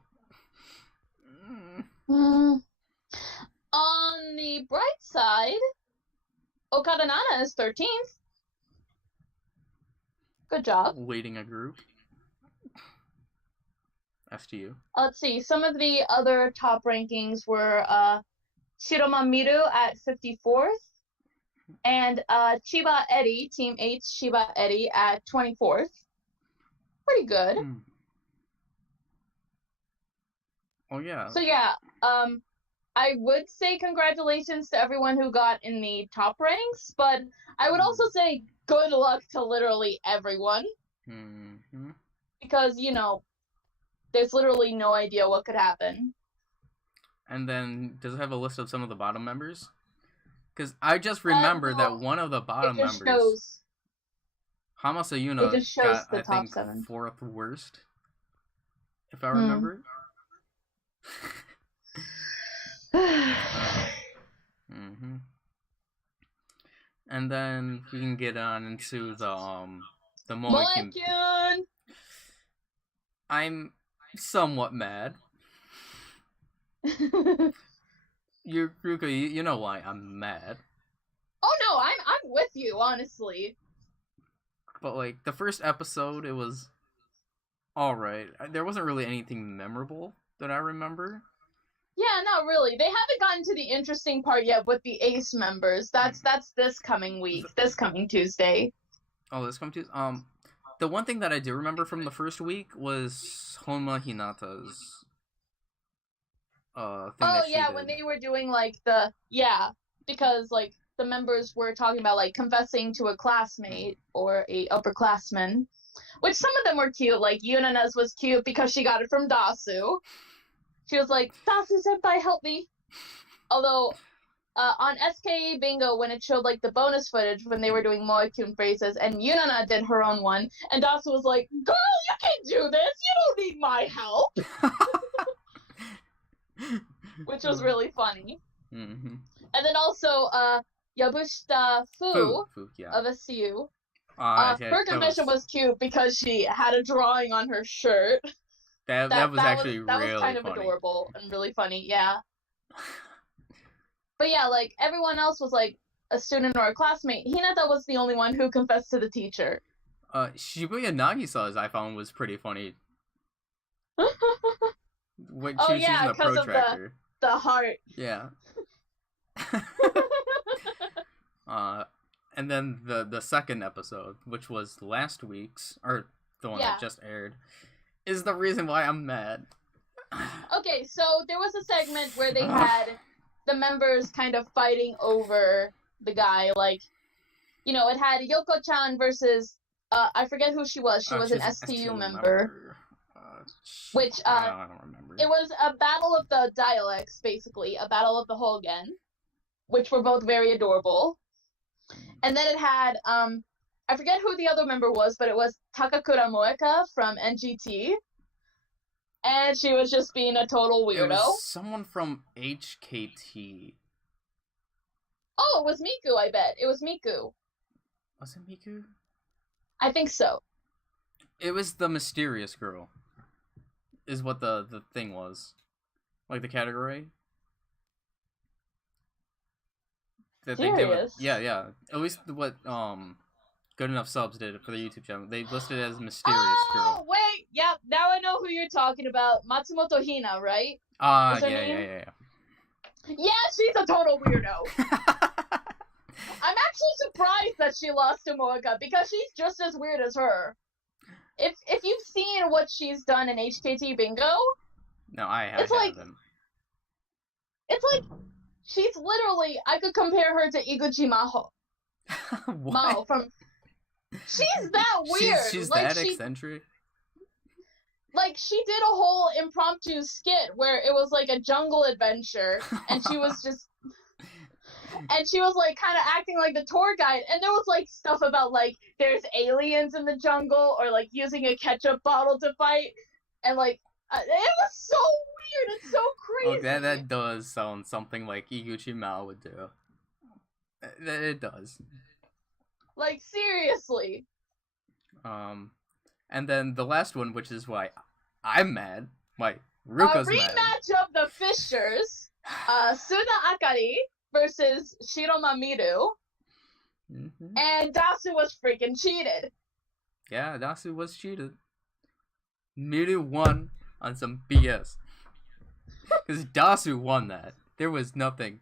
on the bright side, Okada Nana is 13th. Good job. Leading a group. FTU. Let's see. Some of the other top rankings were Shiroma Miru at 54th. And Chiba Eri, Team H Chiba Eri at 24th. Pretty good. Oh, yeah. So, yeah, I would say congratulations to everyone who got in the top ranks, but I would also say good luck to literally everyone. Mm-hmm. Because, you know, there's literally no idea what could happen. And then, does it have a list of some of the bottom members? Because I just remember that one of the bottom members, shows, Hamasa Yuna, got, I think, 7. 4th worst, if I remember. Mm-hmm. And then we can get on into the Moe-kyun. I'm somewhat mad. Ruka, you know why I'm mad. Oh no, I'm with you, honestly. But like the first episode, it was alright. There wasn't really anything memorable that I remember. Yeah, not really. They haven't gotten to the interesting part yet with the Ace members. That's this coming week, this coming Tuesday. Oh, this coming Tuesday. The one thing that I do remember from the first week was Honma Hinata's thing that she did. When they were doing like because like the members were talking about like confessing to a classmate or a upperclassman, which some of them were cute. Like Yunana's was cute because she got it from Dasu. She was like, "Dasu senpai, help me." Although on SKEBingo, when it showed like the bonus footage when they were doing Moe-kyun phrases, and Yunana did her own one, and Dasu was like, "Girl, you can do this. You don't need my help." Which was really funny. Mm-hmm. And then also, Yabushita Fu yeah. of SCU. Yeah, her confession was cute because she had a drawing on her shirt. That was actually really was kind funny. of adorable and really funny, yeah. But yeah, like, everyone else was like a student or a classmate. Hinata was the only one who confessed to the teacher. Shibuya Nagisa's I found was pretty funny. When she was using the protractor. Of the heart. Yeah. And then the second episode, which was last week's, or the one that just aired, is the reason why I'm mad. Okay, so there was a segment where they had the members kind of fighting over the guy, like, you know, it had Yoko-chan versus, I forget who she was. She was an STU member. Which, I don't remember. It was a battle of the dialects, basically, a battle of the Hogen, which were both very adorable. And then it had, I forget who the other member was, but it was Takakura Moeka from NGT. And she was just being a total weirdo. It was someone from HKT. Oh, it was Miku, I bet. It was Miku. Was it Miku? I think so. It was the mysterious girl. Is what the thing was. Like the category. Serious? Yeah. At least what Good Enough Subs did for the YouTube channel. They listed it as mysterious girl. Oh, wait! Yeah, now I know who you're talking about. Matsumoto Hina, right? Yeah. Yeah, she's a total weirdo. I'm actually surprised that she lost to Moeka because she's just as weird as her. If you've seen what she's done in HKT-bingo... No, I haven't. It's like... She's literally... I could compare her to Iguchi Maho. What? Maho She's that weird! She's like, that eccentric? Like, she did a whole impromptu skit where it was like a jungle adventure, and she was just... And she was, like, kind of acting like the tour guide, and there was, like, stuff about, like, there's aliens in the jungle, or, like, using a ketchup bottle to fight, and, like, it was so weird, it's so crazy! Oh, that does sound something like Iguchi Mao would do. It does. Like, seriously. And then the last one, which is why I'm mad, why Ruka's mad. A rematch of the Fishers, Suna Akari versus Shiroma Miru. Mm-hmm. And Dasu was freaking cheated. Yeah, Dasu was cheated. Miru won on some BS. Because Dasu won that. There was nothing.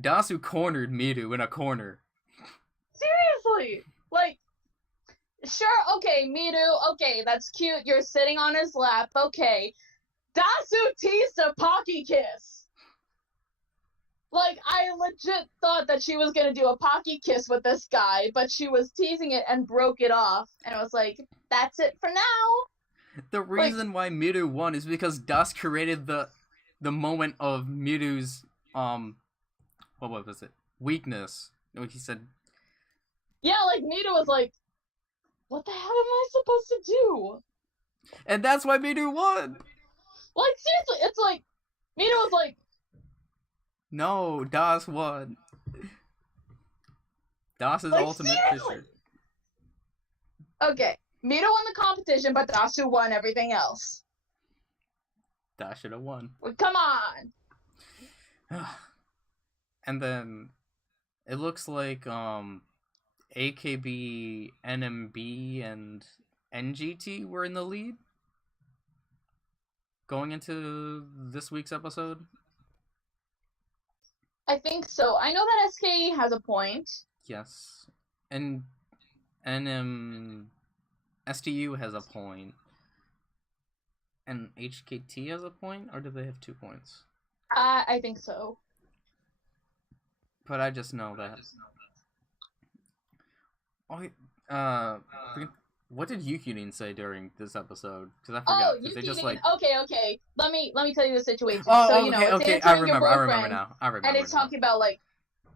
Dasu cornered Miru in a corner. Seriously! Like, sure, okay, Miru, okay, that's cute. You're sitting on his lap, okay. Dasu teased a Pocky kiss. Like, I legit thought that she was gonna do a Pocky kiss with this guy, but she was teasing it and broke it off. And I was like, that's it for now. The reason why Miru won is because Das created the moment of Miru's what was it? Weakness. He said, yeah, like Miru was like, what the hell am I supposed to do? And that's why Miru won. Like, seriously, it's like Miru was like, no, Das won. Das's like, ultimate seriously? fisher. Okay, Miru won the competition, but Dasu won everything else. Das should have won. Well, come on. And then it looks like AKB, NMB, and NGT were in the lead going into this week's episode. I think so. I know that SKE has a point. Yes. And STU has a point. And HKT has a point? Or do they have 2 points? I think so. But I just know that. What did Yukinin say during this episode? Because I forgot. Oh, they just okay. Let me tell you the situation. Oh, so, you know, okay. I remember now. And it's talking about, like,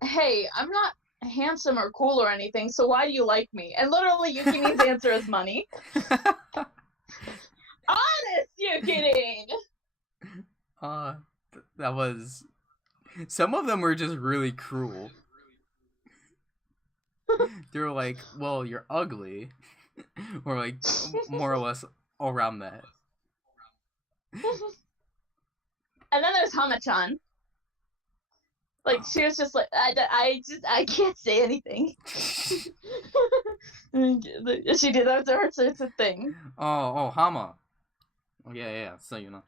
hey, I'm not handsome or cool or anything, so why do you like me? And literally, Yukinin's answer is money. Honest, Yukinin! That was... Some of them were just really cruel. They were like, well, you're ugly. Or, like, more or less around that. And then there's Hama-chan. Like, she was just like, I can't say anything. She did that to her, so it's a thing. Oh, Hama. Oh, yeah, so you know.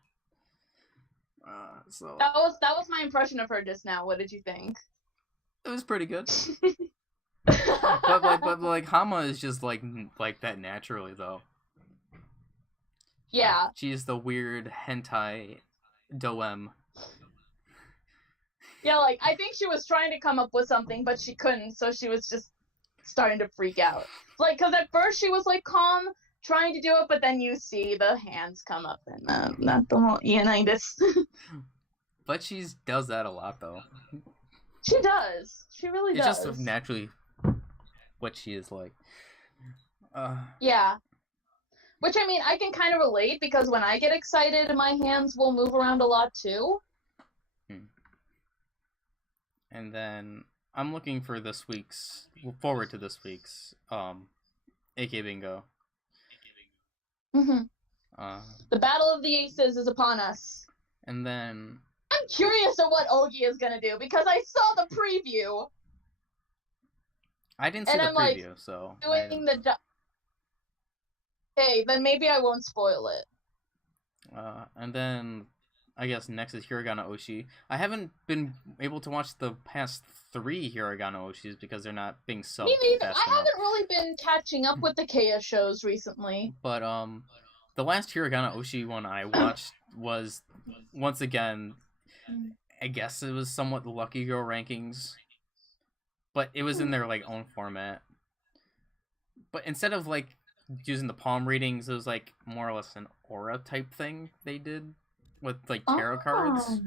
So that was my impression of her just now. What did you think? It was pretty good. but like Hama is just like that naturally though. Yeah. She's the weird hentai doem. Yeah, like I think she was trying to come up with something, but she couldn't, so she was just starting to freak out. Like, cause at first she was like calm, trying to do it, but then you see the hands come up and not the whole this. But she does that a lot though. She does. She really does. It's just naturally what she is like. Yeah. Which, I mean, I can kind of relate, because when I get excited, my hands will move around a lot, too. And then, I'm looking for forward to this week's, SKEBingo. Mm-hmm. The Battle of the Aces is upon us. And then... I'm curious at what Ogi is gonna do, because I saw the preview. I didn't see the preview, like, so... Doing the... Okay, then maybe I won't spoil it. And then, I guess next is Hiragana Oshi. I haven't been able to watch the past 3 Hiragana Oshis because they're not being subbed. Me neither. I haven't really been catching up with the Keiya shows recently. But, the last Hiragana Oshi one I watched was, once again, I guess it was somewhat the Lucky Girl rankings. But it was in their, like, own format. But instead of, like, using the palm readings, it was like more or less an aura type thing they did with like tarot cards.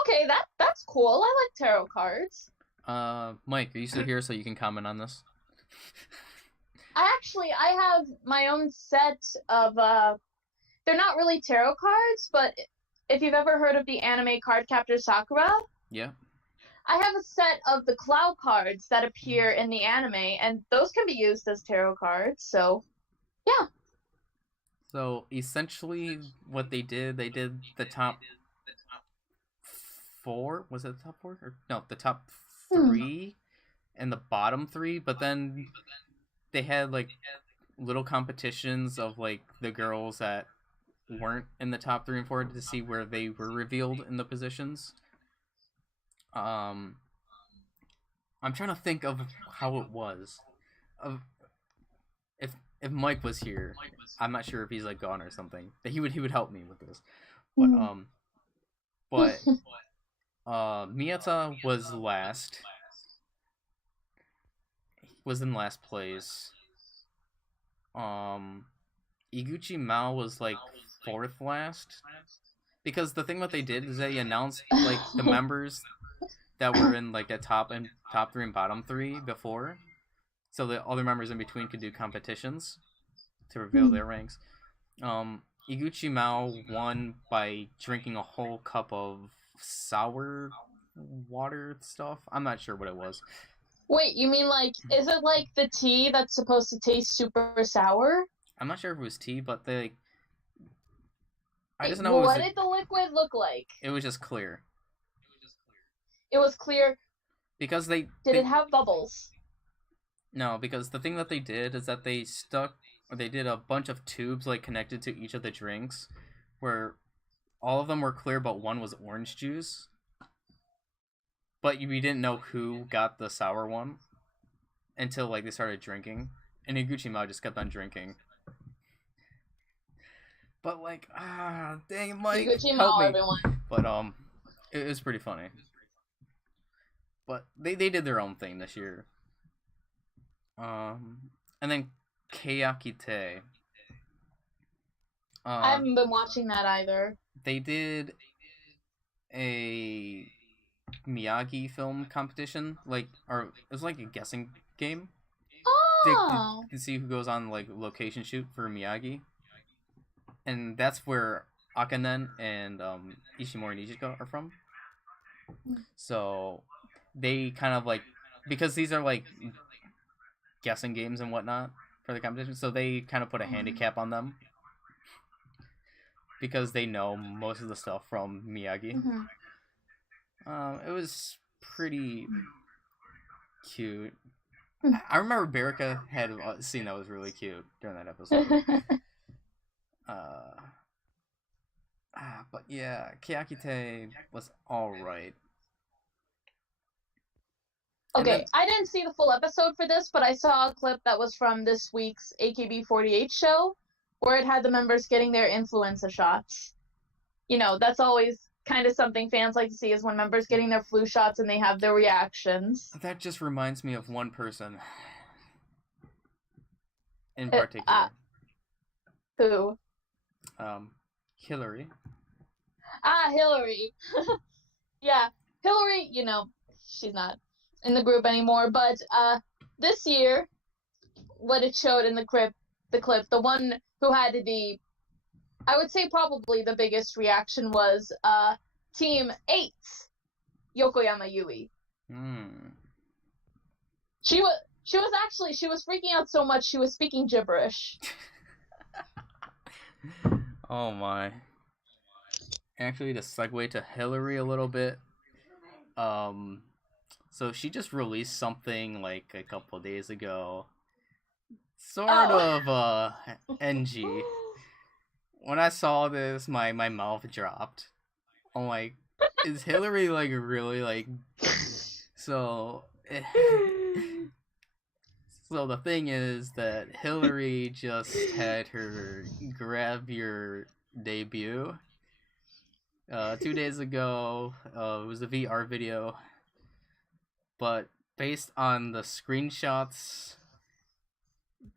Okay, that's cool. I like tarot cards. Mike, are you still here so you can comment on this? I have my own set of they're not really tarot cards, but if you've ever heard of the anime card captor Sakura, yeah. I have a set of the cloud cards that appear in the anime, and those can be used as tarot cards, so, yeah. So, essentially, what they did the top 4. Was it the top 4? Or no, the top 3 and the bottom 3. But then they had like little competitions of like the girls that weren't in the top 3 and 4 to see where they were revealed in the positions. I'm trying to think of how it was. If Mike was here, I'm not sure if he's like gone or something. That he would help me with this. But Miyata was last. Was in last place. Iguchi Mao was like 4th last. Because the thing that they did is they announced like the members that were in like the top 3 and bottom 3 before, so the other members in between could do competitions to reveal their ranks. Iguchi Mao won by drinking a whole cup of sour water stuff. I'm not sure what it was. Wait, you mean like, is it like the tea that's supposed to taste super sour? I'm not sure if it was tea, but they... I just know what did the liquid look like? It was just clear. It was clear. Because they... Did it have bubbles? No, because the thing that they did is that they did a bunch of tubes like connected to each of the drinks, where all of them were clear, but one was orange juice. But we didn't know who got the sour one until like they started drinking, and Iguchi Mao just kept on drinking. But like, dang it, Mike, help me. Everyone. But it was pretty funny. But they did their own thing this year. And then Kayakite. I haven't been watching that either. They did a Miyagi film competition, like, or it was like a guessing game. Oh. To see who goes on like location shoot for Miyagi. And that's where Akanen and Ishimori Nijika are from. So they kind of like, because these are like guessing games and whatnot for the competition, so they kind of put a handicap on them because they know most of the stuff from Miyagi. It was pretty cute. I remember Baraka had a scene that was really cute during that episode. But yeah, Kayakite was alright. Okay, I didn't see the full episode for this, but I saw a clip that was from this week's AKB48 show, where it had the members getting their influenza shots. You know, that's always kind of something fans like to see, is when members getting their flu shots and they have their reactions. That just reminds me of one person in particular. Who? Hillary. Hillary. Yeah, Hillary, you know, she's not in the group anymore, but this year, what it showed in the clip, the one who had to be, I would say probably the biggest reaction was Team 8's Yokoyama Yui. She was freaking out so much she was speaking gibberish. Oh my. Actually, to segue to Hillary a little bit, so she just released something like a couple days ago, sort of NG. When I saw this, my mouth dropped. I'm like, is Hillary like really like? So the thing is that Hillary just had her Grab Your debut 2 days ago. It was a VR video, but based on the screenshots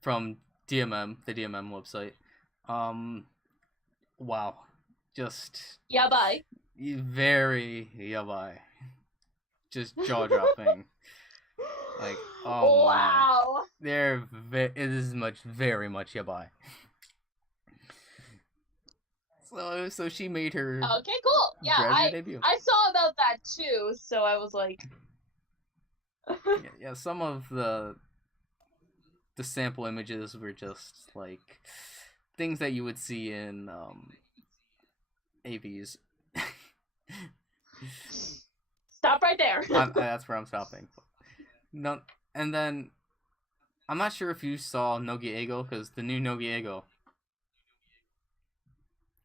from DMM, the DMM website, wow, just yabai, very yabai, just jaw dropping. Like, oh wow, my. It is very much yabai. So she made her. Okay, cool. Yeah, debut. I saw about that too. So I was like, yeah. Some of the sample images were just like things that you would see in AVs. Stop right there. That's where I'm stopping. No, and then I'm not sure if you saw Nogiego, because the new Nogiego.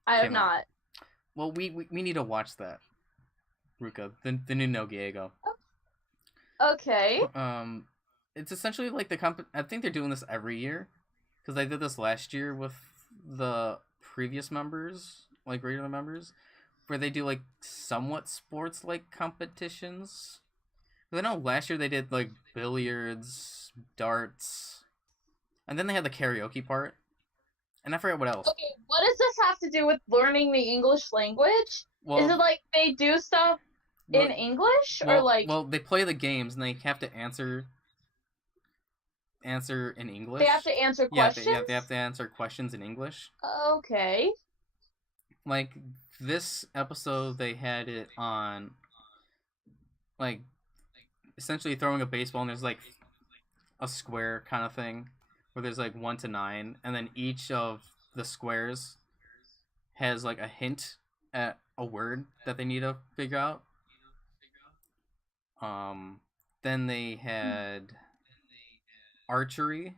I have not. Out. Well, we need to watch that, Ruka. The new Nogiego. Okay. It's essentially like I think they're doing this every year, because they did this last year with the previous members, like regular members, where they do like somewhat sports like competitions. I know last year they did like billiards, darts, and then they had the karaoke part, and I forgot what else. Okay, what does this have to do with learning the English language? Well, is it like they do stuff in English, or like? Well, they play the games and they have to answer in English. They have to answer questions? Yeah, they have to answer questions in English. Okay. Like, this episode, they had it on, like, essentially throwing a baseball, and there's, like, a square kind of thing, where there's, like, 1 to 9, and then each of the squares has, like, a hint at a word that they need to figure out. Then they had archery,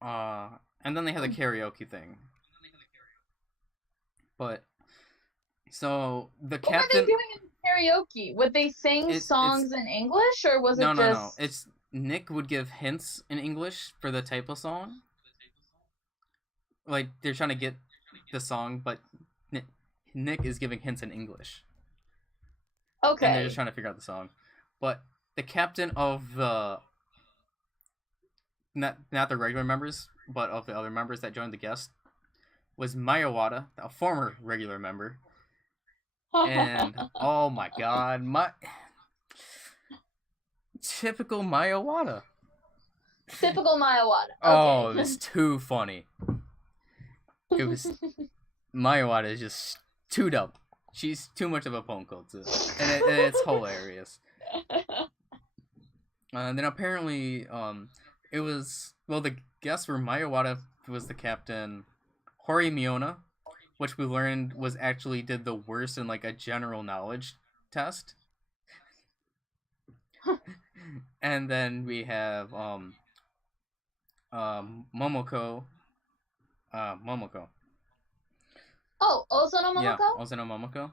and then they had the karaoke thing. But so the captain. What were they doing in karaoke? Would they sing songs in English, or was it just? No. It's Nick would give hints in English for the type of song. Like, they're trying to get the song, but Nick is giving hints in English. Okay. And they're just trying to figure out the song. But the captain of the not the regular members, but of the other members that joined the guest was Mayawada, a former regular member. And oh my god, typical Mayawada. Typical Mayawada. Okay. Oh, it was too funny. It was Mayawada is just too dumb. She's too much of a ponko too, and it's hilarious. And then apparently, it was the guests were Mayawada was the captain, Hori Miona, which we learned was actually did the worst in like a general knowledge test. And then we have Momoko. Momoko. Oh, Ozono Momoko? Yeah, Ozono Momoko.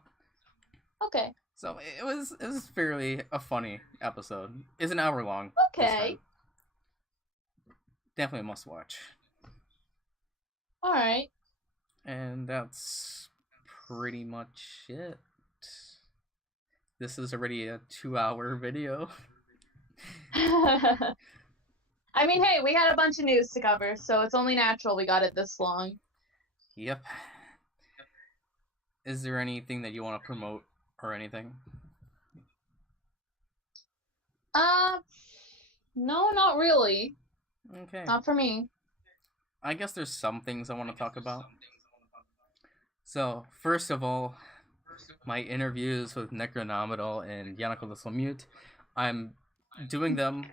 Okay. So it was fairly a funny episode. It's an hour long. Okay. Definitely a must watch. Alright. And that's pretty much it. This is already a 2-hour video. I mean, hey, we had a bunch of news to cover, so it's only natural we got it this long. Yep. Is there anything that you want to promote or anything? No, not really. Okay. Not for me. I guess there's some things I want to talk about. So, first of all, my interviews with Necronominal and Yanako the Slumute, I'm doing them.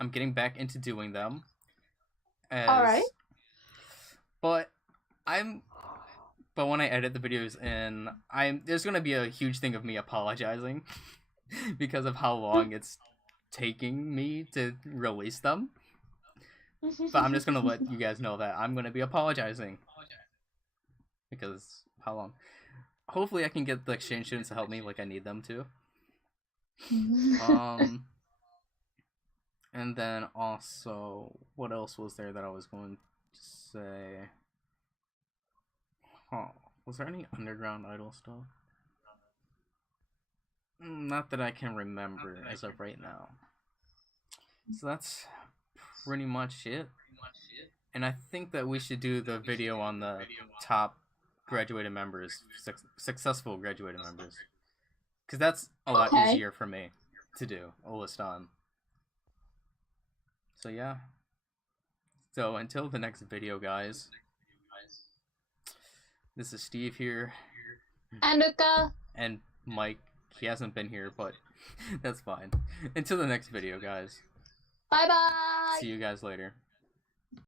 I'm getting back into doing them. Alright. But when I edit the videos in, there's gonna be a huge thing of me apologizing because of how long it's taking me to release them. But I'm just gonna let you guys know that I'm gonna be apologizing because how long? Hopefully, I can get the exchange students to help me like I need them to. And then also, what else was there that I was going to say? Was there any Underground Idol stuff? Not that I can remember as of right now. So that's pretty much it. And I think that we should do the video on the top graduated members, successful graduated members. Because that's a lot easier for me to do, a list on. So yeah. So until the next video, guys. This is Steve here. And Luca. And Mike. He hasn't been here, but that's fine. Until the next video, guys. Bye-bye. See you guys later.